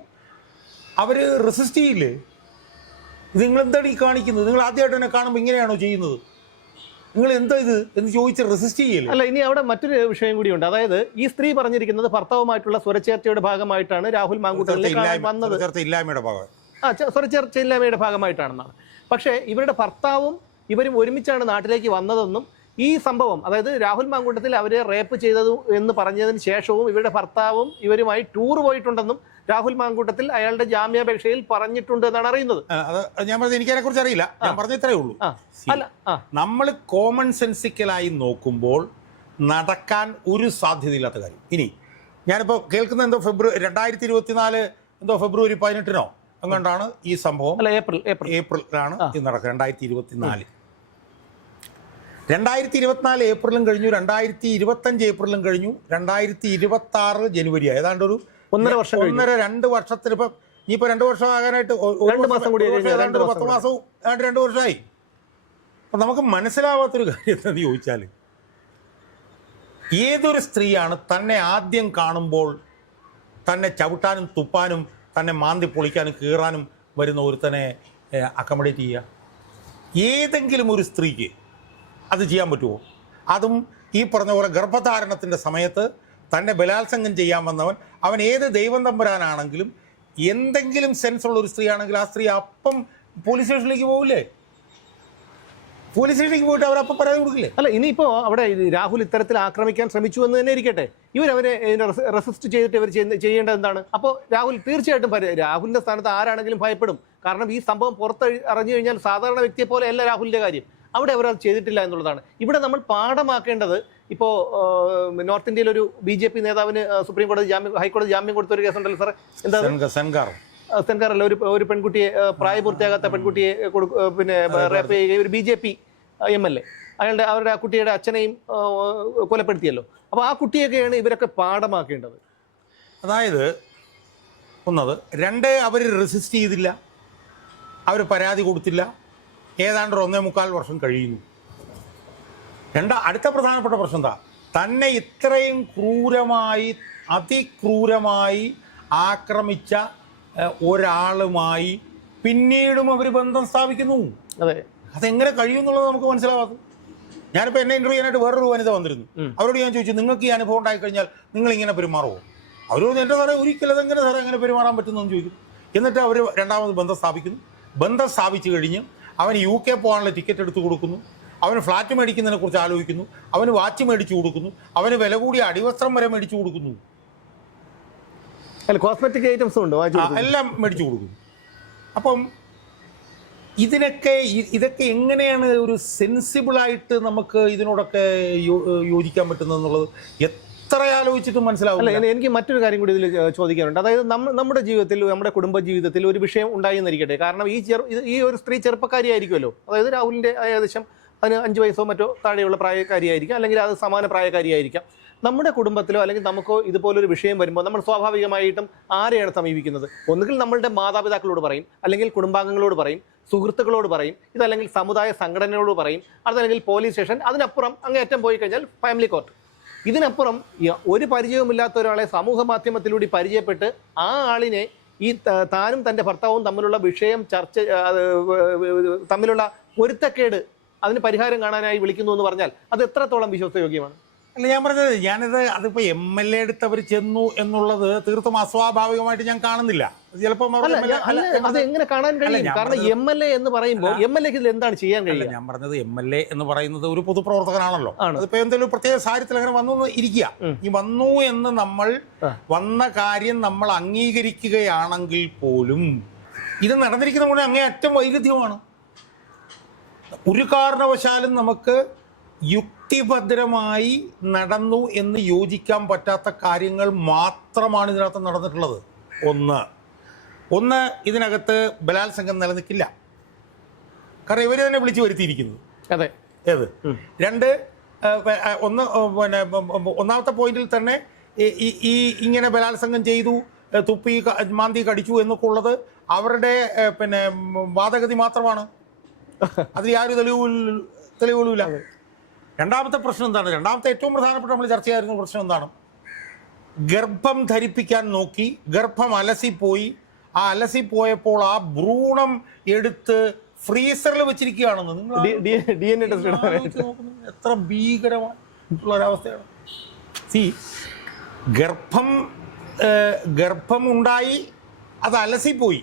അവർ റെസിസ്റ്റ് ചെയ്യില്ലേ? ഇത് നിങ്ങളെന്താണ് ഈ കാണിക്കുന്നത്? നിങ്ങൾ ആദ്യമായിട്ട് തന്നെ കാണുമ്പോൾ ഇങ്ങനെയാണോ ചെയ്യുന്നത്? നിങ്ങൾ എന്താ ഇത് എന്ന് ചോദിച്ച് റെസിസ്റ്റ് ചെയ്യല്ലേ? അല്ല, ഇനി അവിടെ മറ്റൊരു വിഷയം കൂടിയുണ്ട്. അതായത് ഈ സ്ത്രീ പറഞ്ഞിരിക്കുന്നത് ഭർത്താവുമായിട്ടുള്ള സ്വരച്ചേർച്ചയുടെ ഭാഗമായിട്ടാണ് രാഹുൽ മാങ്കൂട്ടത്തിലേക്ക് വന്നത്. ഇല്ലായ്മയുടെ ഭാഗമായി, സ്വരച്ചേർച്ചയില്ലായ്മയുടെ ഭാഗമായിട്ടാണെന്നാണ്. പക്ഷേ ഇവരുടെ ഭർത്താവും ഇവരും ഒരുമിച്ചാണ് നാട്ടിലേക്ക് വന്നതെന്നും ഈ സംഭവം, അതായത് രാഹുൽ മാങ്കൂട്ടത്തിൽ അവരെ റേപ്പ് ചെയ്തതു എന്ന് പറഞ്ഞതിന് ശേഷവും ഇവരുടെ ഭർത്താവും ഇവരുമായി ടൂർ പോയിട്ടുണ്ടെന്നും രാഹുൽ മാങ്കൂട്ടത്തിൽ അയാളുടെ ജാമ്യാപേക്ഷയിൽ പറഞ്ഞിട്ടുണ്ട് എന്നാണ് അറിയുന്നത്. ഞാൻ പറഞ്ഞത് എനിക്കതിനെ കുറിച്ച് അറിയില്ല, ഞാൻ പറഞ്ഞത്രേ ഉള്ളൂ. നമ്മൾ കോമൺ സെൻസിക്കലായി നോക്കുമ്പോൾ നടക്കാൻ ഒരു സാധ്യതയില്ലാത്ത കാര്യം. ഇനി ഞാനിപ്പോൾ കേൾക്കുന്ന എന്തോ 2024 എന്തോ ഫെബ്രുവരി 18 അങ്ങോട്ടാണ് ഈ സംഭവം. അല്ല, ഏപ്രിലാണ് ഇത് നടക്കുക. 2024 ഏപ്രിലും കഴിഞ്ഞു, 2025 ഏപ്രിലും കഴിഞ്ഞു, 2026 ജനുവരി, ഏതാണ്ട് ഒരു 1.5-2 വർഷത്തിന് ഇപ്പം ഇനിയിപ്പോൾ 2 വർഷം ആകാനായിട്ട് 10 മാസവും 2 വർഷമായി. അപ്പം നമുക്ക് മനസ്സിലാവാത്തൊരു കാര്യം എന്താണെന്ന് ചോദിച്ചാൽ, ഏതൊരു സ്ത്രീയാണ് തന്നെ ആദ്യം കാണുമ്പോൾ തന്നെ ചവിട്ടാനും തുപ്പാനും തന്നെ മാന്തി പൊളിക്കാനും കീറാനും വരുന്ന ഒരുത്തനെ അക്കോമഡേറ്റ് ചെയ്യുക? ഏതെങ്കിലും ഒരു സ്ത്രീക്ക് അത് ചെയ്യാൻ പറ്റുമോ? അതും ഈ പറഞ്ഞ പോലെ ഗർഭധാരണത്തിൻ്റെ സമയത്ത് തന്നെ ബലാത്സംഗം ചെയ്യാൻ വന്നവൻ, അവൻ ഏത് ദൈവം തമ്പുരാനാണെങ്കിലും എന്തെങ്കിലും സെൻസ് ഉള്ള ഒരു സ്ത്രീ ആണെങ്കിൽ ആ സ്ത്രീ അപ്പം പോലീസ് സ്റ്റേഷനിലേക്ക് പോകില്ലേ? പോലീസ് സ്റ്റേഷനിലേക്ക് പോയിട്ട് അവരപ്പം പരാതി കൊടുക്കില്ലേ? അല്ല, ഇനിയിപ്പോൾ അവിടെ രാഹുൽ ഇത്തരത്തിൽ ആക്രമിക്കാൻ ശ്രമിച്ചു എന്ന് തന്നെ ഇരിക്കട്ടെ, അവരെ റെസിസ്റ്റ് ചെയ്തിട്ട് ഇവർ ചെയ്യേണ്ടത് എന്താണ്? അപ്പോൾ രാഹുൽ തീർച്ചയായിട്ടും രാഹുലിൻ്റെ സ്ഥാനത്ത് ആരാണെങ്കിലും ഭയപ്പെടും. കാരണം ഈ സംഭവം അറിഞ്ഞു കഴിഞ്ഞാൽ സാധാരണ വ്യക്തിയെ പോലെ അല്ല രാഹുലിൻ്റെ കാര്യം. അവിടെ അവരത് ചെയ്തിട്ടില്ല എന്നുള്ളതാണ്. ഇവിടെ നമ്മൾ പാഠമാക്കേണ്ടത്, ഇപ്പോൾ നോർത്ത് ഇന്ത്യയിൽ ഒരു BJP നേതാവിന് ഹൈക്കോടതി ജാമ്യം കൊടുത്ത ഒരു കേസുണ്ടല്ലോ സാർ, എന്താ സെൻകാറല്ല, ഒരു പെൺകുട്ടിയെ, പ്രായപൂർത്തിയാകാത്ത പെൺകുട്ടിയെ റേപ്പ് ചെയ്യുകയും ഒരു BJP MLA അവരുടെ ആ കുട്ടിയുടെ അച്ഛനെയും കൊലപ്പെടുത്തിയല്ലോ. അപ്പോൾ ആ കുട്ടിയൊക്കെയാണ് ഇവരൊക്കെ പാഠമാക്കേണ്ടത്. അതായത് ഒന്നത്, 2 അവർ റെസിസ്റ്റ് ചെയ്തില്ല, അവർ പരാതി കൊടുത്തില്ല, ഏതാണ്ട് 1.25 വർഷം കഴിയുന്നു. അടുത്ത പ്രധാനപ്പെട്ട പ്രശ്നം എന്താ, തന്നെ ഇത്രയും അതിക്രൂരമായി ആക്രമിച്ച ഒരാളുമായി പിന്നീടും അവർ ബന്ധം സ്ഥാപിക്കുന്നു. അതെ, അതെങ്ങനെ കഴിയുമെന്നുള്ളത് നമുക്ക് മനസ്സിലാവാതെ. ഞാനിപ്പോൾ എന്നെ ഇൻ്റർവ്യൂ ചെയ്യാനായിട്ട് വേറൊരു വനിത വന്നിരുന്നു. അവരോട് ഞാൻ ചോദിച്ചു, നിങ്ങൾക്ക് ഈ അനുഭവം ഉണ്ടായിക്കഴിഞ്ഞാൽ നിങ്ങൾ ഇങ്ങനെ പെരുമാറുമോ? അവരോട് എൻ്റെ സാറേ ഒരിക്കലും അതെങ്ങനെ സാറേ എങ്ങനെ പെരുമാറാൻ പറ്റുന്നതെന്ന് ചോദിക്കും. എന്നിട്ട് അവർ രണ്ടാമത് ബന്ധം സ്ഥാപിക്കുന്നു. ബന്ധം സ്ഥാപിച്ചു കഴിഞ്ഞ് അവന് UK പോകാനുള്ള ടിക്കറ്റ് എടുത്തു കൊടുക്കുന്നു, അവന് ഫ്ലാറ്റ് മേടിക്കുന്നതിനെ കുറിച്ച് ആലോചിക്കുന്നു, അവന് വാച്ച് മേടിച്ചു കൊടുക്കുന്നു, അവന് വില കൂടിയ അടിവസ്ത്രം വരെ മേടിച്ചു കൊടുക്കുന്നു, കോസ്മെറ്റിക് ഐറ്റംസും ഉണ്ട്, എല്ലാം മേടിച്ചു കൊടുക്കുന്നു. അപ്പം ഇതൊക്കെ എങ്ങനെയാണ് ഒരു സെൻസിബിളായിട്ട് നമുക്ക് ഇതിനോടൊക്കെ യോജിക്കാൻ പറ്റുന്നതെന്നുള്ളത് എത്ര ആലോചിച്ചിട്ടും മനസ്സിലാവില്ല. എനിക്ക് മറ്റൊരു കാര്യം കൂടി ഇതിൽ ചോദിക്കാനുണ്ട്. അതായത് നമ്മുടെ ജീവിതത്തിൽ, നമ്മുടെ കുടുംബ ജീവിതത്തിൽ ഒരു വിഷയം ഉണ്ടായി എന്നിരിക്കട്ടെ. കാരണം ഈ ഒരു സ്ത്രീ ചെറുപ്പക്കാരിയായിരിക്കുമല്ലോ. അതായത് രാഹുലിൻ്റെ ഏകദേശം അതിന് 5 വയസ്സോ മറ്റോ താഴെയുള്ള പ്രായക്കാരിയായിരിക്കാം, അല്ലെങ്കിൽ അത് സമാന പ്രായക്കാരിയായിരിക്കാം. നമ്മുടെ കുടുംബത്തിലോ അല്ലെങ്കിൽ നമുക്കോ ഇതുപോലൊരു വിഷയം വരുമ്പോൾ നമ്മൾ സ്വാഭാവികമായിട്ടും ആരെയാണ് സമീപിക്കുന്നത്? ഒന്നുകിൽ നമ്മളുടെ മാതാപിതാക്കളോട് പറയും, അല്ലെങ്കിൽ കുടുംബാംഗങ്ങളോട് പറയും, സുഹൃത്തുക്കളോട് പറയും, ഇതല്ലെങ്കിൽ സമുദായ സംഘടനകളോട് പറയും, അതല്ലെങ്കിൽ പോലീസ് സ്റ്റേഷൻ, അതിനപ്പുറം അങ്ങേയറ്റം പോയി കഴിഞ്ഞാൽ ഫാമിലി കോർട്ട്. ഇതിനപ്പുറം ഒരു പരിചയവുമില്ലാത്ത ഒരാളെ സമൂഹ മാധ്യമത്തിലൂടെ പരിചയപ്പെട്ട് ആ ആളിനെ ഈ താനും തൻ്റെ ഭർത്താവും തമ്മിലുള്ള വിഷയം തമ്മിലുള്ള പൊരുത്തക്കേട് അതിന് പരിഹാരം കാണാനായി വിളിക്കുന്നു എന്ന് പറഞ്ഞാൽ അത് എത്രത്തോളം വിശ്വാസയോഗ്യമാണ്? അല്ല, ഞാൻ പറഞ്ഞത് അതിപ്പോ MLA അടുത്തവർ ചെന്നു എന്നുള്ളത് തീർത്തും അസ്വാഭാവികമായിട്ട് ഞാൻ കാണുന്നില്ല. ചിലപ്പോൾ അത് എങ്ങനെ കാണാൻ കഴിയും? കാരണം MLA എന്ന് പറയുമ്പോൾ MLAക്ക് ഇതിൽ എന്താണ് ചെയ്യാൻ കഴിയുക? ഞാൻ പറഞ്ഞത് MLA എന്ന് പറയുന്നത് ഒരു പൊതുപ്രവർത്തകനാണല്ലോ. അതിപ്പോ എന്തെങ്കിലും പ്രത്യേക സാഹചര്യത്തിൽ അങ്ങനെ വന്നു ഇരിക്കുക. ഈ വന്നു എന്ന് നമ്മൾ വന്ന കാര്യം നമ്മൾ അംഗീകരിക്കുകയാണെങ്കിൽ പോലും ഇത് നടന്നിരിക്കുന്ന കൊണ്ട് അങ്ങേയറ്റം വൈരുദ്ധ്യമാണ്. ഒരു കാരണവശാലും നമുക്ക് യുക്തിഭദ്രമായി നടന്നു എന്ന് യോജിക്കാൻ പറ്റാത്ത കാര്യങ്ങൾ മാത്രമാണ് ഇതിനകത്ത് നടന്നിട്ടുള്ളത്. ഒന്ന് ഇതിനകത്ത് ബലാത്സംഗം നിലനിൽക്കില്ല, കാരണം ഇവർ തന്നെ വിളിച്ചു വരുത്തിയിരിക്കുന്നത്. അതെ, ഏത്? രണ്ട്, ഒന്നാമത്തെ പോയിന്റിൽ തന്നെ ഈ ഇങ്ങനെ ബലാത്സംഗം ചെയ്തു, തുപ്പി മാന്തി കടിച്ചു എന്നൊക്കെ ഉള്ളത് അവരുടെ വാദഗതി മാത്രമാണ്. അതിൽ യാതൊരു തെളിവുകളില്ല. രണ്ടാമത്തെ പ്രശ്നം എന്താണ്? രണ്ടാമത്തെ ഏറ്റവും പ്രധാനപ്പെട്ട നമ്മൾ ചർച്ച ചെയ്യാറുന്ന പ്രശ്നം എന്താണ്? ഗർഭം ധരിപ്പിക്കാൻ നോക്കി, ഗർഭം അലസിപ്പോയി. ആ അലസിപ്പോയപ്പോൾ ആ ഭ്രൂണം എടുത്ത് ഫ്രീസറിൽ വെച്ചിരിക്കുകയാണെന്ന് നിങ്ങൾ എത്ര ഭീകരമായിട്ടുള്ള ഒരവസ്ഥയാണ്. ഗർഭം ഉണ്ടായി, അത് അലസിപ്പോയി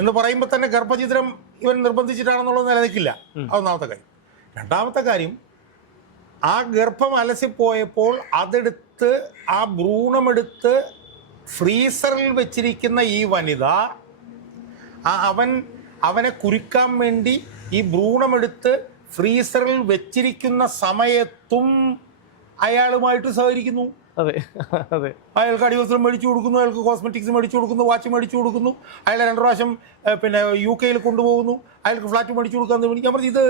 എന്ന് പറയുമ്പോൾ തന്നെ ഗർഭചിത്രം ഇവൻ നിർബന്ധിച്ചിട്ടാണെന്നുള്ളത് നിലനിൽക്കില്ല. അതൊന്നാമത്തെ കാര്യം. രണ്ടാമത്തെ കാര്യം, ആ ഗർഭം അലസിപ്പോയപ്പോൾ അതെടുത്ത് ആ ഭ്രൂണമെടുത്ത് ഫ്രീസറിൽ വെച്ചിരിക്കുന്ന ഈ വനിത അവനെ കുരുക്കാൻ വേണ്ടി ഈ ഭ്രൂണമെടുത്ത് ഫ്രീസറിൽ വെച്ചിരിക്കുന്ന സമയത്തും അയാളുമായിട്ട് സഹകരിക്കുന്നു. അതെ അതെ, അയാൾക്ക് അടിവസ്ത്രം മേടിച്ചു കൊടുക്കുന്നു, അയാൾക്ക് കോസ്മെറ്റിക്സ് മേടിച്ചു കൊടുക്കുന്നു, വാച്ച് മേടിച്ചു കൊടുക്കുന്നു, അയാളെ 2 പ്രാവശ്യം UK കൊണ്ടുപോകുന്നു, അയാൾക്ക് ഫ്ലാറ്റ് മേടിച്ചു കൊടുക്കാന്ന്. ഞാൻ പറഞ്ഞു ഇത്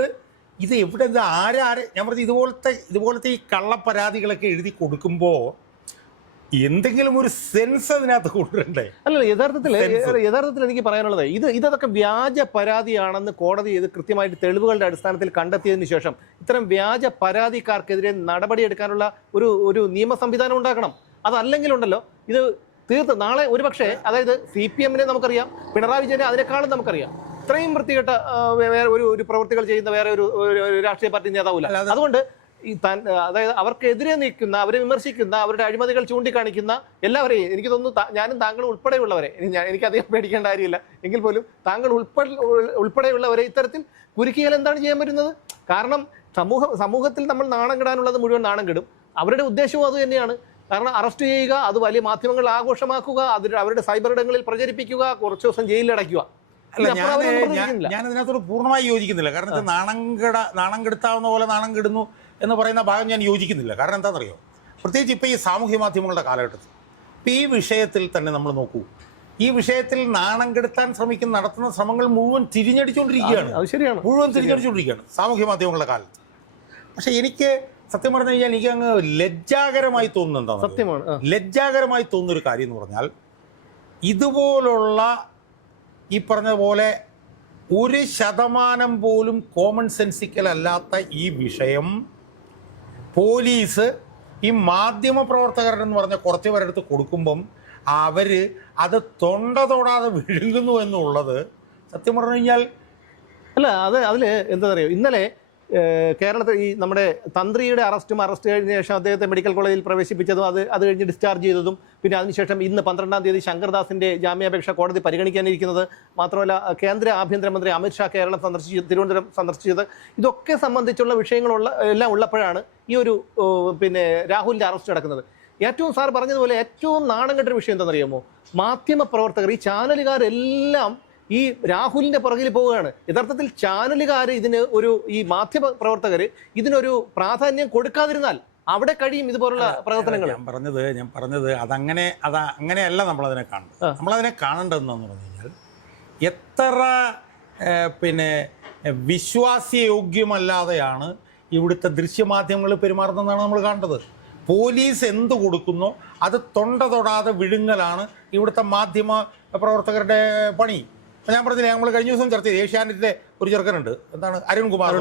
എവിടെ ഞാൻ പറഞ്ഞു ഇതുപോലത്തെ ഈ കള്ളപ്പരാതികളൊക്കെ എഴുതി കൊടുക്കുമ്പോൾ എന്തെങ്കിലും ഒരു സെൻസ് അതിനകത്ത് കൊണ്ടുവരണ്ടേ? അല്ല, യഥാർത്ഥത്തിൽ എനിക്ക് പറയാനുള്ളത് ഇതൊക്കെ വ്യാജ പരാതിയാണെന്ന് കോടതി ഇത് കൃത്യമായിട്ട് തെളിവുകളുടെ അടിസ്ഥാനത്തിൽ കണ്ടെത്തിയതിനു ശേഷം ഇത്തരം വ്യാജ പരാതിക്കാർക്കെതിരെ നടപടിയെടുക്കാനുള്ള ഒരു നിയമ സംവിധാനം ഉണ്ടാക്കണം. അതല്ലെങ്കിലുണ്ടല്ലോ ഇത് തീർത്ത് നാളെ ഒരുപക്ഷെ, അതായത് CPM-നെ നമുക്കറിയാം, പിണറായി വിജയനെ അതിനേക്കാളും നമുക്കറിയാം, ഇത്രയും വൃത്തികെട്ട ഒരു പ്രവൃത്തികൾ ചെയ്യുന്ന വേറെ ഒരു രാഷ്ട്രീയ പാർട്ടി നേതാവില്ല. അതുകൊണ്ട് അതായത് അവർക്കെതിരെ നിൽക്കുന്ന, അവരെ വിമർശിക്കുന്ന, അവരുടെ അഴിമതികൾ ചൂണ്ടിക്കാണിക്കുന്ന എല്ലാവരെയും, എനിക്ക് തോന്നുന്നു ഞാനും താങ്കൾ ഉൾപ്പെടെയുള്ളവരെ, എനിക്കധികം പേടിക്കേണ്ട കാര്യമില്ല, എങ്കിൽ പോലും താങ്കൾ ഉൾപ്പെടെയുള്ളവരെ ഇത്തരത്തിൽ കുരുക്കിയാൽ എന്താണ് ചെയ്യാൻ പറ്റുന്നത്? കാരണം സമൂഹത്തിൽ നമ്മൾ നാണം കെടാനുള്ളത് മുഴുവൻ നാണം കെടും. അവരുടെ ഉദ്ദേശവും അത് തന്നെയാണ്. കാരണം അറസ്റ്റ് ചെയ്യുക, അത് വലിയ മാധ്യമങ്ങളിൽ ആഘോഷമാക്കുക, അവരുടെ സൈബർ ഇടങ്ങളിൽ പ്രചരിപ്പിക്കുക, കുറച്ച് ദിവസം ജയിലിൽ അടയ്ക്കുക. അല്ല, ഞാൻ അതിനകത്തോട് പൂർണ്ണമായി യോജിക്കുന്നില്ല. കാരണം ഇത് നാണം കെടുത്താവുന്ന പോലെ നാണം കെടുന്നു എന്ന് പറയുന്ന ഭാഗം ഞാൻ യോജിക്കുന്നില്ല. കാരണം എന്താണെന്നറിയോ? പ്രത്യേകിച്ച് ഇപ്പോൾ ഈ സാമൂഹ്യ മാധ്യമങ്ങളുടെ കാലഘട്ടത്തിൽ ഇപ്പോൾ ഈ വിഷയത്തിൽ തന്നെ നമ്മൾ നോക്കൂ, ഈ വിഷയത്തിൽ നാണം കെടുത്താൻ നടത്തുന്ന ശ്രമങ്ങൾ മുഴുവൻ തിരിഞ്ഞടിച്ചുകൊണ്ടിരിക്കുകയാണ്. അത് ശരിയാണ്, മുഴുവൻ തിരിഞ്ഞടിച്ചുകൊണ്ടിരിക്കുകയാണ് സാമൂഹ്യ മാധ്യമങ്ങളുടെ കാലത്ത്. പക്ഷെ എനിക്ക് സത്യം പറഞ്ഞു കഴിഞ്ഞാൽ എനിക്ക് അങ്ങ് ലജ്ജാകരമായി തോന്നുന്നത് എന്താണ്? സത്യമാണ്, ലജ്ജാകരമായി തോന്നുന്നൊരു കാര്യം എന്ന് പറഞ്ഞാൽ, ഇതുപോലുള്ള ഈ പറഞ്ഞ പോലെ 1% പോലും കോമൺ സെൻസിക്കൽ അല്ലാത്ത ഈ വിഷയം പോലീസ് ഈ മാധ്യമ പ്രവർത്തകരെന്ന് പറഞ്ഞ കുറച്ച് പേരെടുത്ത് കൊടുക്കുമ്പം അവർ അത് തൊടാതെ വിഴുങ്ങുന്നു എന്നുള്ളത് സത്യം പറഞ്ഞു കഴിഞ്ഞാൽ, അല്ല അതിൽ എന്താ പറയുക, ഇന്നലെ കേരളത്തിൽ ഈ നമ്മുടെ തന്ത്രിയുടെ അറസ്റ്റ് കഴിഞ്ഞ ശേഷം അദ്ദേഹത്തെ മെഡിക്കൽ കോളേജിൽ പ്രവേശിപ്പിച്ചതും അത് കഴിഞ്ഞ് ഡിസ്ചാർജ് ചെയ്തതും, പിന്നെ അതിനുശേഷം ഇന്ന് 12-ാം തീയതി ശങ്കർദാസിന്റെ ജാമ്യാപേക്ഷ കോടതി പരിഗണിക്കാനിരിക്കുന്നത്, മാത്രമല്ല കേന്ദ്ര ആഭ്യന്തരമന്ത്രി അമിത്ഷാ തിരുവനന്തപുരം സന്ദർശിച്ചത്, ഇതൊക്കെ സംബന്ധിച്ചുള്ള എല്ലാം ഉള്ളപ്പോഴാണ് ഈ ഒരു രാഹുലിന്റെ അറസ്റ്റ് നടക്കുന്നത്. ഏറ്റവും സാർ പറഞ്ഞതുപോലെ ഏറ്റവും നാണം കെട്ടൊരു വിഷയം എന്താണെന്നറിയാമോ? മാധ്യമ പ്രവർത്തകർ, ഈ ചാനലുകാരെല്ലാം ഈ രാഹുലിന്റെ പുറകിൽ പോവുകയാണ്. യഥാർത്ഥത്തിൽ ചാനലുകാർ ഈ മാധ്യമ പ്രവർത്തകർ ഇതിനൊരു പ്രാധാന്യം കൊടുക്കാതിരുന്നാൽ അവിടെ കഴിയും ഇതുപോലുള്ള പ്രവർത്തനങ്ങൾ. ഞാൻ പറഞ്ഞത് അങ്ങനെയല്ല നമ്മളതിനെ കാണുന്നത്. നമ്മളതിനെ കാണേണ്ടതെന്ന് പറഞ്ഞു കഴിഞ്ഞാൽ, എത്ര വിശ്വാസയോഗ്യമല്ലാതെയാണ് ഇവിടുത്തെ ദൃശ്യമാധ്യമങ്ങൾ പെരുമാറുന്നതെന്നാണ് നമ്മൾ കാണേണ്ടത്. പോലീസ് എന്ത് കൊടുക്കുന്നോ അത് തൊണ്ട തൊടാതെ വിഴുങ്ങലാണ് ഇവിടുത്തെ മാധ്യമ പ്രവർത്തകരുടെ പണി. ഞാൻ പറഞ്ഞില്ലേ, നമ്മൾ കഴിഞ്ഞ ദിവസം ചർച്ച ചെയ്ത് ഏഷ്യാനെറ്റിലെ ഒരു ചെറുക്കനുണ്ട്, എന്താണ് അരുൺകുമാർ.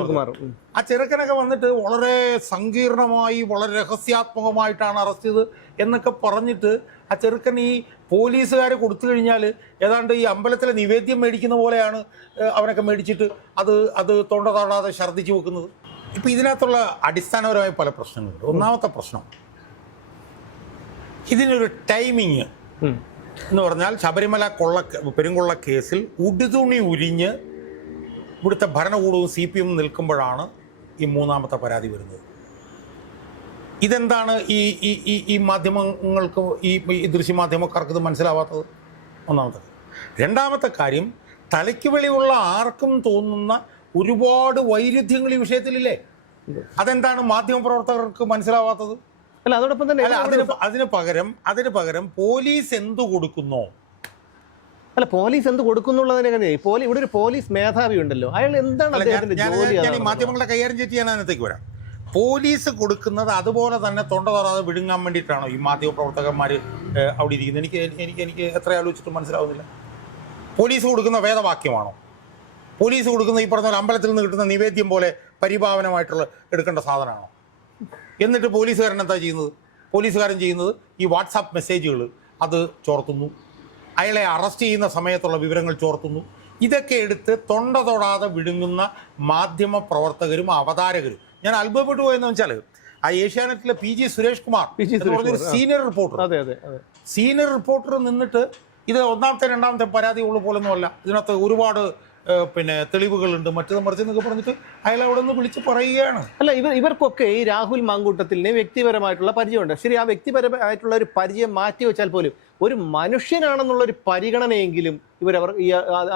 ആ ചെറുക്കനൊക്കെ വന്നിട്ട് വളരെ സങ്കീർണമായി വളരെ രഹസ്യാത്മകമായിട്ടാണ് അറസ്റ്റ് ചെയ്ത് എന്നൊക്കെ പറഞ്ഞിട്ട് ആ ചെറുക്കൻ ഈ പോലീസുകാരെ കൊടുത്തു കഴിഞ്ഞാൽ ഏതാണ്ട് ഈ അമ്പലത്തിലെ നിവേദ്യം മേടിക്കുന്ന പോലെയാണ് അവനൊക്കെ മേടിച്ചിട്ട് അത് തൊണ്ട തൊടാതെ ഛർദ്ദിച്ച് വെക്കുന്നത്. ഇപ്പം ഇതിനകത്തുള്ള അടിസ്ഥാനപരമായ പല പ്രശ്നങ്ങളുണ്ട്. ഒന്നാമത്തെ പ്രശ്നം, ഇതിനൊരു ടൈമിങ് എന്ന് പറഞ്ഞാൽ ശബരിമല പെരുങ്കൊള്ള കേസിൽ ഉടുതുണി ഉരിഞ്ഞ് ഇവിടുത്തെ ഭരണകൂടവും CPM നിൽക്കുമ്പോഴാണ് ഈ മൂന്നാമത്തെ പരാതി വരുന്നത്. ഇതെന്താണ് ഈ മാധ്യമങ്ങൾക്ക്, ഈ ദൃശ്യമാധ്യമക്കാർക്ക് ഇത് മനസ്സിലാവാത്തത്? ഒന്നാമത്തെ. രണ്ടാമത്തെ കാര്യം, തലയ്ക്ക് വെളിയുള്ള ആർക്കും തോന്നുന്ന ഒരുപാട് വൈരുദ്ധ്യങ്ങൾ ഈ വിഷയത്തിലില്ലേ? അതെന്താണ് മാധ്യമപ്രവർത്തകർക്ക് മനസ്സിലാവാത്തത്? അല്ല, അതോടൊപ്പം തന്നെ അതിന് പകരം പോലീസ് എന്തു കൊടുക്കുന്നോ? അല്ല, പോലീസ് എന്ത് കൊടുക്കുന്നുള്ളതിനെ ഇവിടെ ഒരു പോലീസ് മേധാവി ഉണ്ടല്ലോ, അയാൾ എന്താണ് ഞാൻ ഈ മാധ്യമങ്ങളെ കൈകാര്യം ചെയ്യാൻ അതിനകത്തേക്ക് വരാം. പോലീസ് കൊടുക്കുന്നത് അതുപോലെ തന്നെ തൊണ്ട തൊടാതെ വിഴുങ്ങാൻ വേണ്ടിയിട്ടാണോ ഈ മാധ്യമപ്രവർത്തകന്മാർ അവിടെ ഇരിക്കുന്നത്? എനിക്ക് എത്ര ആലോചിച്ചിട്ടും മനസ്സിലാവുന്നില്ല. പോലീസ് കൊടുക്കുന്ന വേദവാക്യമാണോ? പോലീസ് കൊടുക്കുന്ന ഈ പറഞ്ഞ അമ്പലത്തിൽ നിന്ന് കിട്ടുന്ന നിവേദ്യം പോലെ പരിഭാവനമായിട്ടുള്ള എടുക്കേണ്ട സാധനമാണോ? എന്നിട്ട് പോലീസുകാരൻ എന്താ ചെയ്യുന്നത്? പോലീസുകാരൻ ചെയ്യുന്നത് ഈ വാട്സാപ്പ് മെസ്സേജുകൾ അത് ചോർത്തുന്നു, അയാളെ അറസ്റ്റ് ചെയ്യുന്ന സമയത്തുള്ള വിവരങ്ങൾ ചോർത്തുന്നു. ഇതൊക്കെ എടുത്ത് തൊണ്ട തൊടാതെ വിഴുങ്ങുന്ന മാധ്യമ പ്രവർത്തകരും അവതാരകരും. ഞാൻ അത്ഭുതപ്പെട്ടു പോയെന്ന് വെച്ചാൽ ആ ഏഷ്യാനെറ്റിലെ PG സുരേഷ് കുമാർ എന്ന് പറഞ്ഞൊരു സീനിയർ റിപ്പോർട്ടർ നിന്നിട്ട് ഇത് ഒന്നാമത്തെ രണ്ടാമത്തെ പരാതി ഉള്ള പോലൊന്നും അല്ല, ഇതിനകത്ത് ഒരുപാട് തെളിവുകളുണ്ട് മറ്റത് മറിച്ചെന്നൊക്കെ പറഞ്ഞിട്ട് അയാൾ അവിടെ നിന്ന് വിളിച്ച് പറയുകയാണ്. അല്ല, ഇവർക്കൊക്കെ ഈ രാഹുൽ മാങ്കൂട്ടത്തിന് വ്യക്തിപരമായിട്ടുള്ള പരിചയമുണ്ട്. ശരി, ആ വ്യക്തിപരമായിട്ടുള്ള ഒരു പരിചയം മാറ്റി വെച്ചാൽ പോലും ഒരു മനുഷ്യനാണെന്നുള്ളൊരു പരിഗണനയെങ്കിലും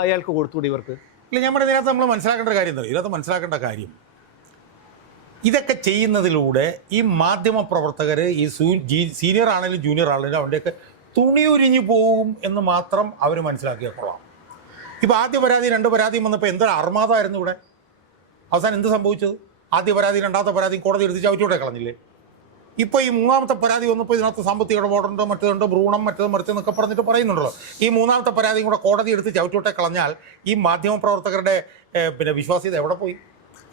അയാൾക്ക് കൊടുത്തുകൂടി ഇവർക്ക്? ഇല്ല, ഞാൻ പറഞ്ഞ ഇതിനകത്ത് നമ്മൾ മനസ്സിലാക്കേണ്ട കാര്യം ഇതൊക്കെ ചെയ്യുന്നതിലൂടെ ഈ മാധ്യമ പ്രവർത്തകർ ഈ സീനിയർ ആണെങ്കിലും ജൂനിയർ ആണെങ്കിലും അവരുടെയൊക്കെ തുണി ഉരിഞ്ഞു പോകും എന്ന് മാത്രം അവർ മനസ്സിലാക്കിയാൽ കൊള്ളാം. ഇപ്പോൾ ആദ്യ പരാതി 2 പരാതിയും വന്നപ്പോൾ എന്തൊരു അർമാദമായിരുന്നു ഇവിടെ. അവസാനം എന്ത് സംഭവിച്ചത്? ആദ്യ പരാതി രണ്ടാമത്തെ പരാതി കോടതി എടുത്ത് ചവിട്ടിയോടെ കളഞ്ഞില്ലേ? ഇപ്പോൾ ഈ മൂന്നാമത്തെ പരാതി വന്നപ്പോൾ ഇതിനകത്ത് സാമ്പത്തിക ഇടപാടുണ്ട്, മറ്റേതുണ്ട്, ഭ്രൂണം, മറ്റേത് മറിച്ചെന്നൊക്കെ പറഞ്ഞിട്ട് പറയുന്നുണ്ടല്ലോ. ഈ മൂന്നാമത്തെ പരാതിയും കൂടെ കോടതി എടുത്ത് ചവിട്ടിയോട്ടെ കളഞ്ഞാൽ ഈ മാധ്യമ പ്രവർത്തകരുടെ വിശ്വാസ്യത എവിടെ പോയി?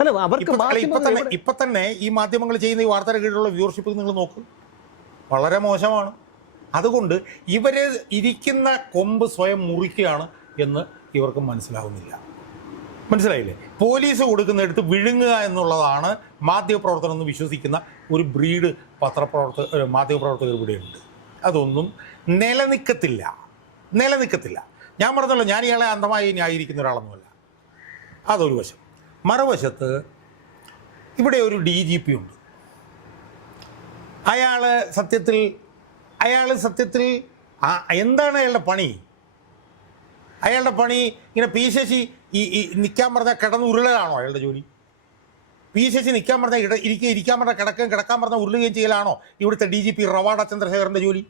അല്ല, അവർക്ക് ഇപ്പം തന്നെ ഈ മാധ്യമങ്ങൾ ചെയ്യുന്ന ഈ വാർത്തയുടെ കീഴിലുള്ള വ്യൂവർഷിപ്പ് നിങ്ങൾ നോക്ക്, വളരെ മോശമാണ്. അതുകൊണ്ട് ഇവര് ഇരിക്കുന്ന കൊമ്പ് സ്വയം മുറിക്കുകയാണ് എന്ന് ഇവർക്ക് മനസ്സിലാവുന്നില്ല. മനസ്സിലായില്ലേ? പോലീസ് കൊടുക്കുന്നിടത്ത് വിഴുങ്ങുക എന്നുള്ളതാണ് മാധ്യമപ്രവർത്തനം എന്ന് വിശ്വസിക്കുന്ന ഒരു ബ്രീഡ് മാധ്യമപ്രവർത്തകർ ഇവിടെയുണ്ട്. അതൊന്നും നിലനിൽക്കത്തില്ല. ഞാൻ പറഞ്ഞല്ലോ, ഞാൻ ഇയാളെ അന്ധമായി ന്യായീകരിക്കുന്ന ഒരാളൊന്നുമല്ല. അതൊരു വശം. മറുവശത്ത് ഇവിടെ ഒരു DGP ഉണ്ട്. അയാൾ സത്യത്തിൽ എന്താണ് അയാളുടെ പണി? അയാളുടെ പണി ഇങ്ങനെ P ശശി ഈ നിൽക്കാൻ പറഞ്ഞാൽ കിടന്ന് ഉരുളലാണോ അയാളുടെ ജോലി? P ശശി നിൽക്കാൻ പറഞ്ഞാൽ ഇരിക്കാൻ പറഞ്ഞാൽ കിടക്കാൻ പറഞ്ഞാൽ ഉരുളുകയും ചെയ്യലാണോ ഇവിടുത്തെ DGP റവാഡ ചന്ദ്രശേഖരൻ്റെ ജോലി?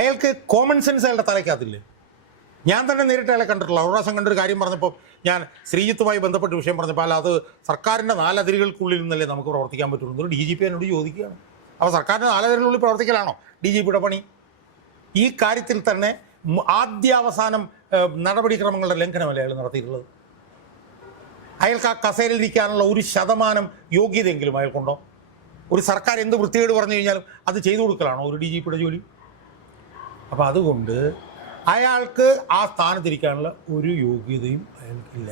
അയാൾക്ക് കോമൺ സെൻസ് അയാളുടെ തലയ്ക്കകത്തില്ലേ? ഞാൻ തന്നെ നേരിട്ട് അയാളെ കണ്ടിട്ടുള്ള ഒരു പ്രാവശ്യം കണ്ടൊരു കാര്യം പറഞ്ഞപ്പോൾ, ഞാൻ ശ്രീജിത്തുമായി ബന്ധപ്പെട്ട വിഷയം പറഞ്ഞപ്പോൾ, അല്ല അത് സർക്കാരിൻ്റെ 4 അതിരുകൾക്കുള്ളിൽ നിന്നല്ലേ നമുക്ക് പ്രവർത്തിക്കാൻ പറ്റുള്ളൂ എന്നൊരു DGP എന്നോട് ചോദിക്കുകയാണ്. അപ്പോൾ സർക്കാരിൻ്റെ 4 അതിരുകളിൽ പ്രവർത്തിക്കലാണോ DGPയുടെ പണി? ഈ കാര്യത്തിൽ തന്നെ ആദ്യാവസാനം നടപടിക്രമങ്ങളുടെ ലംഘനമല്ലേ അയാൾ നടത്തിയിട്ടുള്ളത്? അയാൾക്ക് ആ കസേരയിലിരിക്കാനുള്ള 1% യോഗ്യതയെങ്കിലും അയാൾക്കുണ്ടോ? ഒരു സർക്കാർ എന്ത് വൃത്തികേട് പറഞ്ഞു കഴിഞ്ഞാലും അത് ചെയ്തു കൊടുക്കലാണോ ഒരു DGPയുടെ ജോലി? അപ്പോൾ അതുകൊണ്ട് അയാൾക്ക് ആ സ്ഥാനത്തിരിക്കാനുള്ള ഒരു യോഗ്യതയും അയാൾക്കില്ല.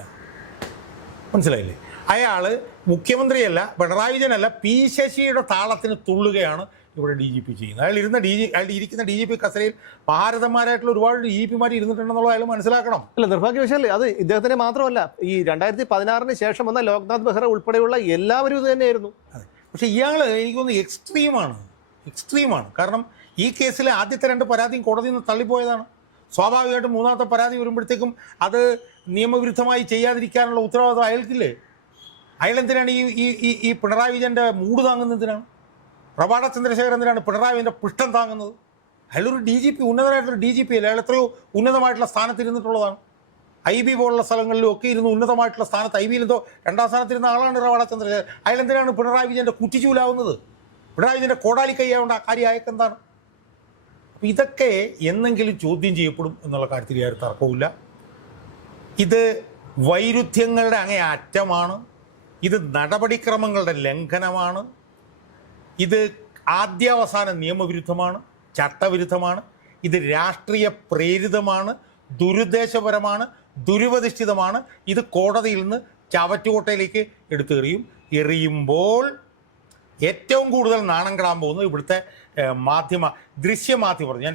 മനസ്സിലായില്ലേ? അയാൾ മുഖ്യമന്ത്രിയല്ല, പിണറായി വിജയനല്ല, P ശശിയുടെ താളത്തിന് തുള്ളുകയാണ് ഇവിടെ DGP ചെയ്യുന്നത്. അയാൾ ഇരിക്കുന്ന DGP കസേരയിൽ ഭാരതന്മാരായിട്ടുള്ള ഒരുപാട് DGPമാർ ഇരുന്നിട്ടുണ്ടെന്നുള്ളത് അയാൾ മനസ്സിലാക്കണം. അല്ല, നിർഭാഗ്യവശാലേ അത് ഇദ്ദേഹത്തിന് മാത്രമല്ല, ഈ 2016 ശേഷം വന്ന ലോക്നാഥ് ബെഹ്റ ഉൾപ്പെടെയുള്ള എല്ലാവരും ഇത് തന്നെയായിരുന്നു. അതെ, പക്ഷേ ഇയാൾ എനിക്കൊന്ന് എക്സ്ട്രീമാണ്. കാരണം ഈ കേസിലെ ആദ്യത്തെ 2 പരാതിയും കോടതിയിൽ നിന്ന് തള്ളിപ്പോയതാണ്. സ്വാഭാവികമായിട്ടും മൂന്നാമത്തെ പരാതി വരുമ്പോഴത്തേക്കും അത് നിയമവിരുദ്ധമായി ചെയ്യാതിരിക്കാനുള്ള ഉത്തരവാദിത്വം അയാൾക്കില്ലേ? അയാളെന്തിനാണ് ഈ പിണറായി വിജയൻ്റെ മൂട് താങ്ങുന്നതിനാണ്? റവാഡ ചന്ദ്രശേഖരൻ എന്തിനാണ് പിണറായി വിജയൻ്റെ പൃഷ്ഠം താങ്ങുന്നത്? അയാളൊരു DGP, ഉന്നതനായിട്ടുള്ള DGP അല്ലേ? അയാൾ എത്രയോ ഉന്നതമായിട്ടുള്ള സ്ഥാനത്തിരുന്നിട്ടുള്ളതാണ്. IB പോലുള്ള സ്ഥലങ്ങളിലും ഒക്കെ ഇരുന്ന് ഉന്നതമായിട്ടുള്ള സ്ഥാനത്ത് IB എന്തോ 2ാം സ്ഥാനത്തിരുന്ന ആളാണ് റവാഡ ചന്ദ്രശേഖരൻ. അയാളെന്തിനാണ് പിണറായി വിജയൻ്റെ കുറ്റിച്ചൂലാവുന്നത്? പിണറായി വിജയൻ്റെ കോടാലി കൈയാവേണ്ട ആ കാര്യം അയക്കെന്താണ്? അപ്പം ഇതൊക്കെ എന്നെങ്കിലും ചോദ്യം ചെയ്യപ്പെടും എന്നുള്ള കാര്യത്തിൽ യാതൊരു തർക്കവുമില്ല. ഇത് വൈരുദ്ധ്യങ്ങളുടെ അങ്ങേ അറ്റമാണ്. ഇത് നടപടിക്രമങ്ങളുടെ ലംഘനമാണ്. ഇത് ആദ്യാവസാന നിയമവിരുദ്ധമാണ്, ചട്ടവിരുദ്ധമാണ്. ഇത് രാഷ്ട്രീയ പ്രേരിതമാണ്, ദുരുദ്ദേശപരമാണ്, ദുരുപദിഷ്ഠിതമാണ്. ഇത് കോടതിയിൽ നിന്ന് ചവറ്റുകൊട്ടയിലേക്ക് എറിയുമ്പോൾ ഏറ്റവും കൂടുതൽ നാണം കെടാൻ പോകുന്നത് ഇവിടുത്തെ ദൃശ്യമാധ്യമം, ഞാൻ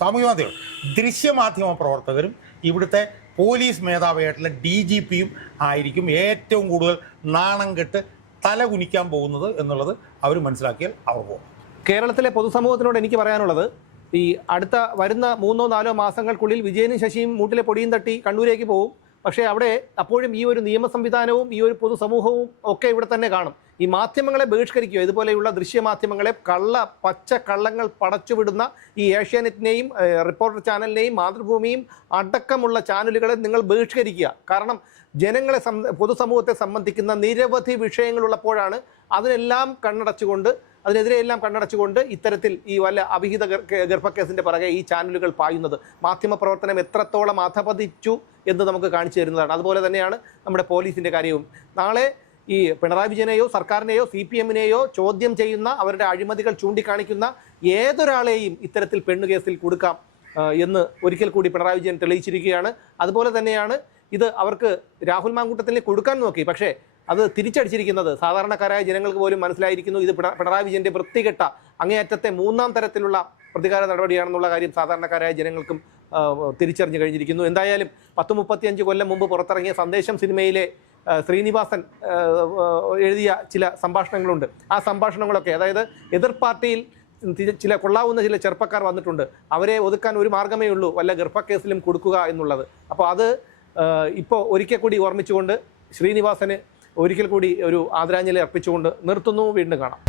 സാമൂഹ്യ മാധ്യമം ദൃശ്യമാധ്യമ പ്രവർത്തകരും ഇവിടുത്തെ പോലീസ് മേധാവിയായിട്ടുള്ള DGPയും ആയിരിക്കും ഏറ്റവും കൂടുതൽ നാണം കെട്ട് തല കുനിക്കാൻ പോകുന്നത് എന്നുള്ളത് അവർ മനസ്സിലാക്കിയാൽ അവർ പോകും. കേരളത്തിലെ പൊതുസമൂഹത്തിനോട് എനിക്ക് പറയാനുള്ളത്, ഈ വരുന്ന 3-4 മാസങ്ങൾക്കുള്ളിൽ വിജയനും ശശിയും മൂട്ടിലെ പൊടിയും തട്ടി കണ്ണൂരേക്ക് പോകും. പക്ഷേ അവിടെ അപ്പോഴും ഈ ഒരു നിയമ സംവിധാനവും ഈ ഒരു പൊതുസമൂഹവും ഒക്കെ ഇവിടെ തന്നെ കാണും. ഈ മാധ്യമങ്ങളെ ബഹിഷ്കരിക്കുക, ഇതുപോലെയുള്ള ദൃശ്യമാധ്യമങ്ങളെ പച്ച കള്ളങ്ങൾ പടച്ചുവിടുന്ന ഈ ഏഷ്യാനെറ്റിനെയും റിപ്പോർട്ടർ ചാനലിനെയും മാതൃഭൂമിയും അടക്കമുള്ള ചാനലുകളെ നിങ്ങൾ ബഹിഷ്കരിക്കുക. കാരണം ജനങ്ങളെ പൊതുസമൂഹത്തെ സംബന്ധിക്കുന്ന നിരവധി വിഷയങ്ങളുള്ളപ്പോഴാണ് അതിനെതിരെയെല്ലാം കണ്ണടച്ചുകൊണ്ട് ഇത്തരത്തിൽ ഈ വല്ല അവിഹിത ഗർഭക്കേസിൻ്റെ പുറകെ ഈ ചാനലുകൾ പായുന്നത്. മാധ്യമപ്രവർത്തനം എത്രത്തോളം അധപതിച്ചു എന്ന് നമുക്ക് കാണിച്ചു തരുന്നതാണ്. അതുപോലെ തന്നെയാണ് നമ്മുടെ പോലീസിൻ്റെ കാര്യവും. നാളെ ഈ പിണറായി വിജയനെയോ സർക്കാരിനെയോ CPMനെയോ ചോദ്യം ചെയ്യുന്ന, അവരുടെ അഴിമതികൾ ചൂണ്ടിക്കാണിക്കുന്ന ഏതൊരാളെയും ഇത്തരത്തിൽ പെണ്ണുകേസിൽ കൊടുക്കാം എന്ന് ഒരിക്കൽ കൂടി പിണറായി വിജയൻ തെളിയിച്ചിരിക്കുകയാണ്. അതുപോലെ തന്നെയാണ് ഇത് അവർക്ക് രാഹുൽ മാങ്കൂട്ടത്തിനെ കൊടുക്കാൻ നോക്കി, പക്ഷേ അത് തിരിച്ചടിച്ചിരിക്കുന്നത് സാധാരണക്കാരായ ജനങ്ങൾക്ക് പോലും മനസ്സിലായിരിക്കുന്നു. ഇത് പിണറായി വിജയൻ്റെ വൃത്തികെട്ട അങ്ങേയറ്റത്തെ 3ാം തരത്തിലുള്ള പ്രതികാര നടപടിയാണെന്നുള്ള കാര്യം സാധാരണക്കാരായ ജനങ്ങൾക്കും തിരിച്ചറിഞ്ഞു കഴിഞ്ഞിരിക്കുന്നു. എന്തായാലും 10-35 കൊല്ലം മുമ്പ് പുറത്തിറങ്ങിയ സന്ദേശം സിനിമയിലെ ശ്രീനിവാസൻ എഴുതിയ ചില സംഭാഷണങ്ങളുണ്ട്. ആ സംഭാഷണങ്ങളൊക്കെ, അതായത് എതിർ പാർട്ടിയിൽ കൊള്ളാവുന്ന ചില ചെറുപ്പക്കാർ വന്നിട്ടുണ്ട്, അവരെ ഒതുക്കാൻ ഒരു മാർഗ്ഗമേ ഉള്ളൂ, വല്ല ഗർഭക്കേസിലും കൊടുക്കുക എന്നുള്ളത്. അപ്പോൾ അത് ഇപ്പോൾ ഒരിക്കൽ കൂടി ഓർമ്മിച്ചുകൊണ്ട് ശ്രീനിവാസന് ഒരിക്കൽ കൂടി ഒരു ആദരാഞ്ജലി അർപ്പിച്ചുകൊണ്ട് നിർത്തുന്നു. വീണ്ടും കാണാം.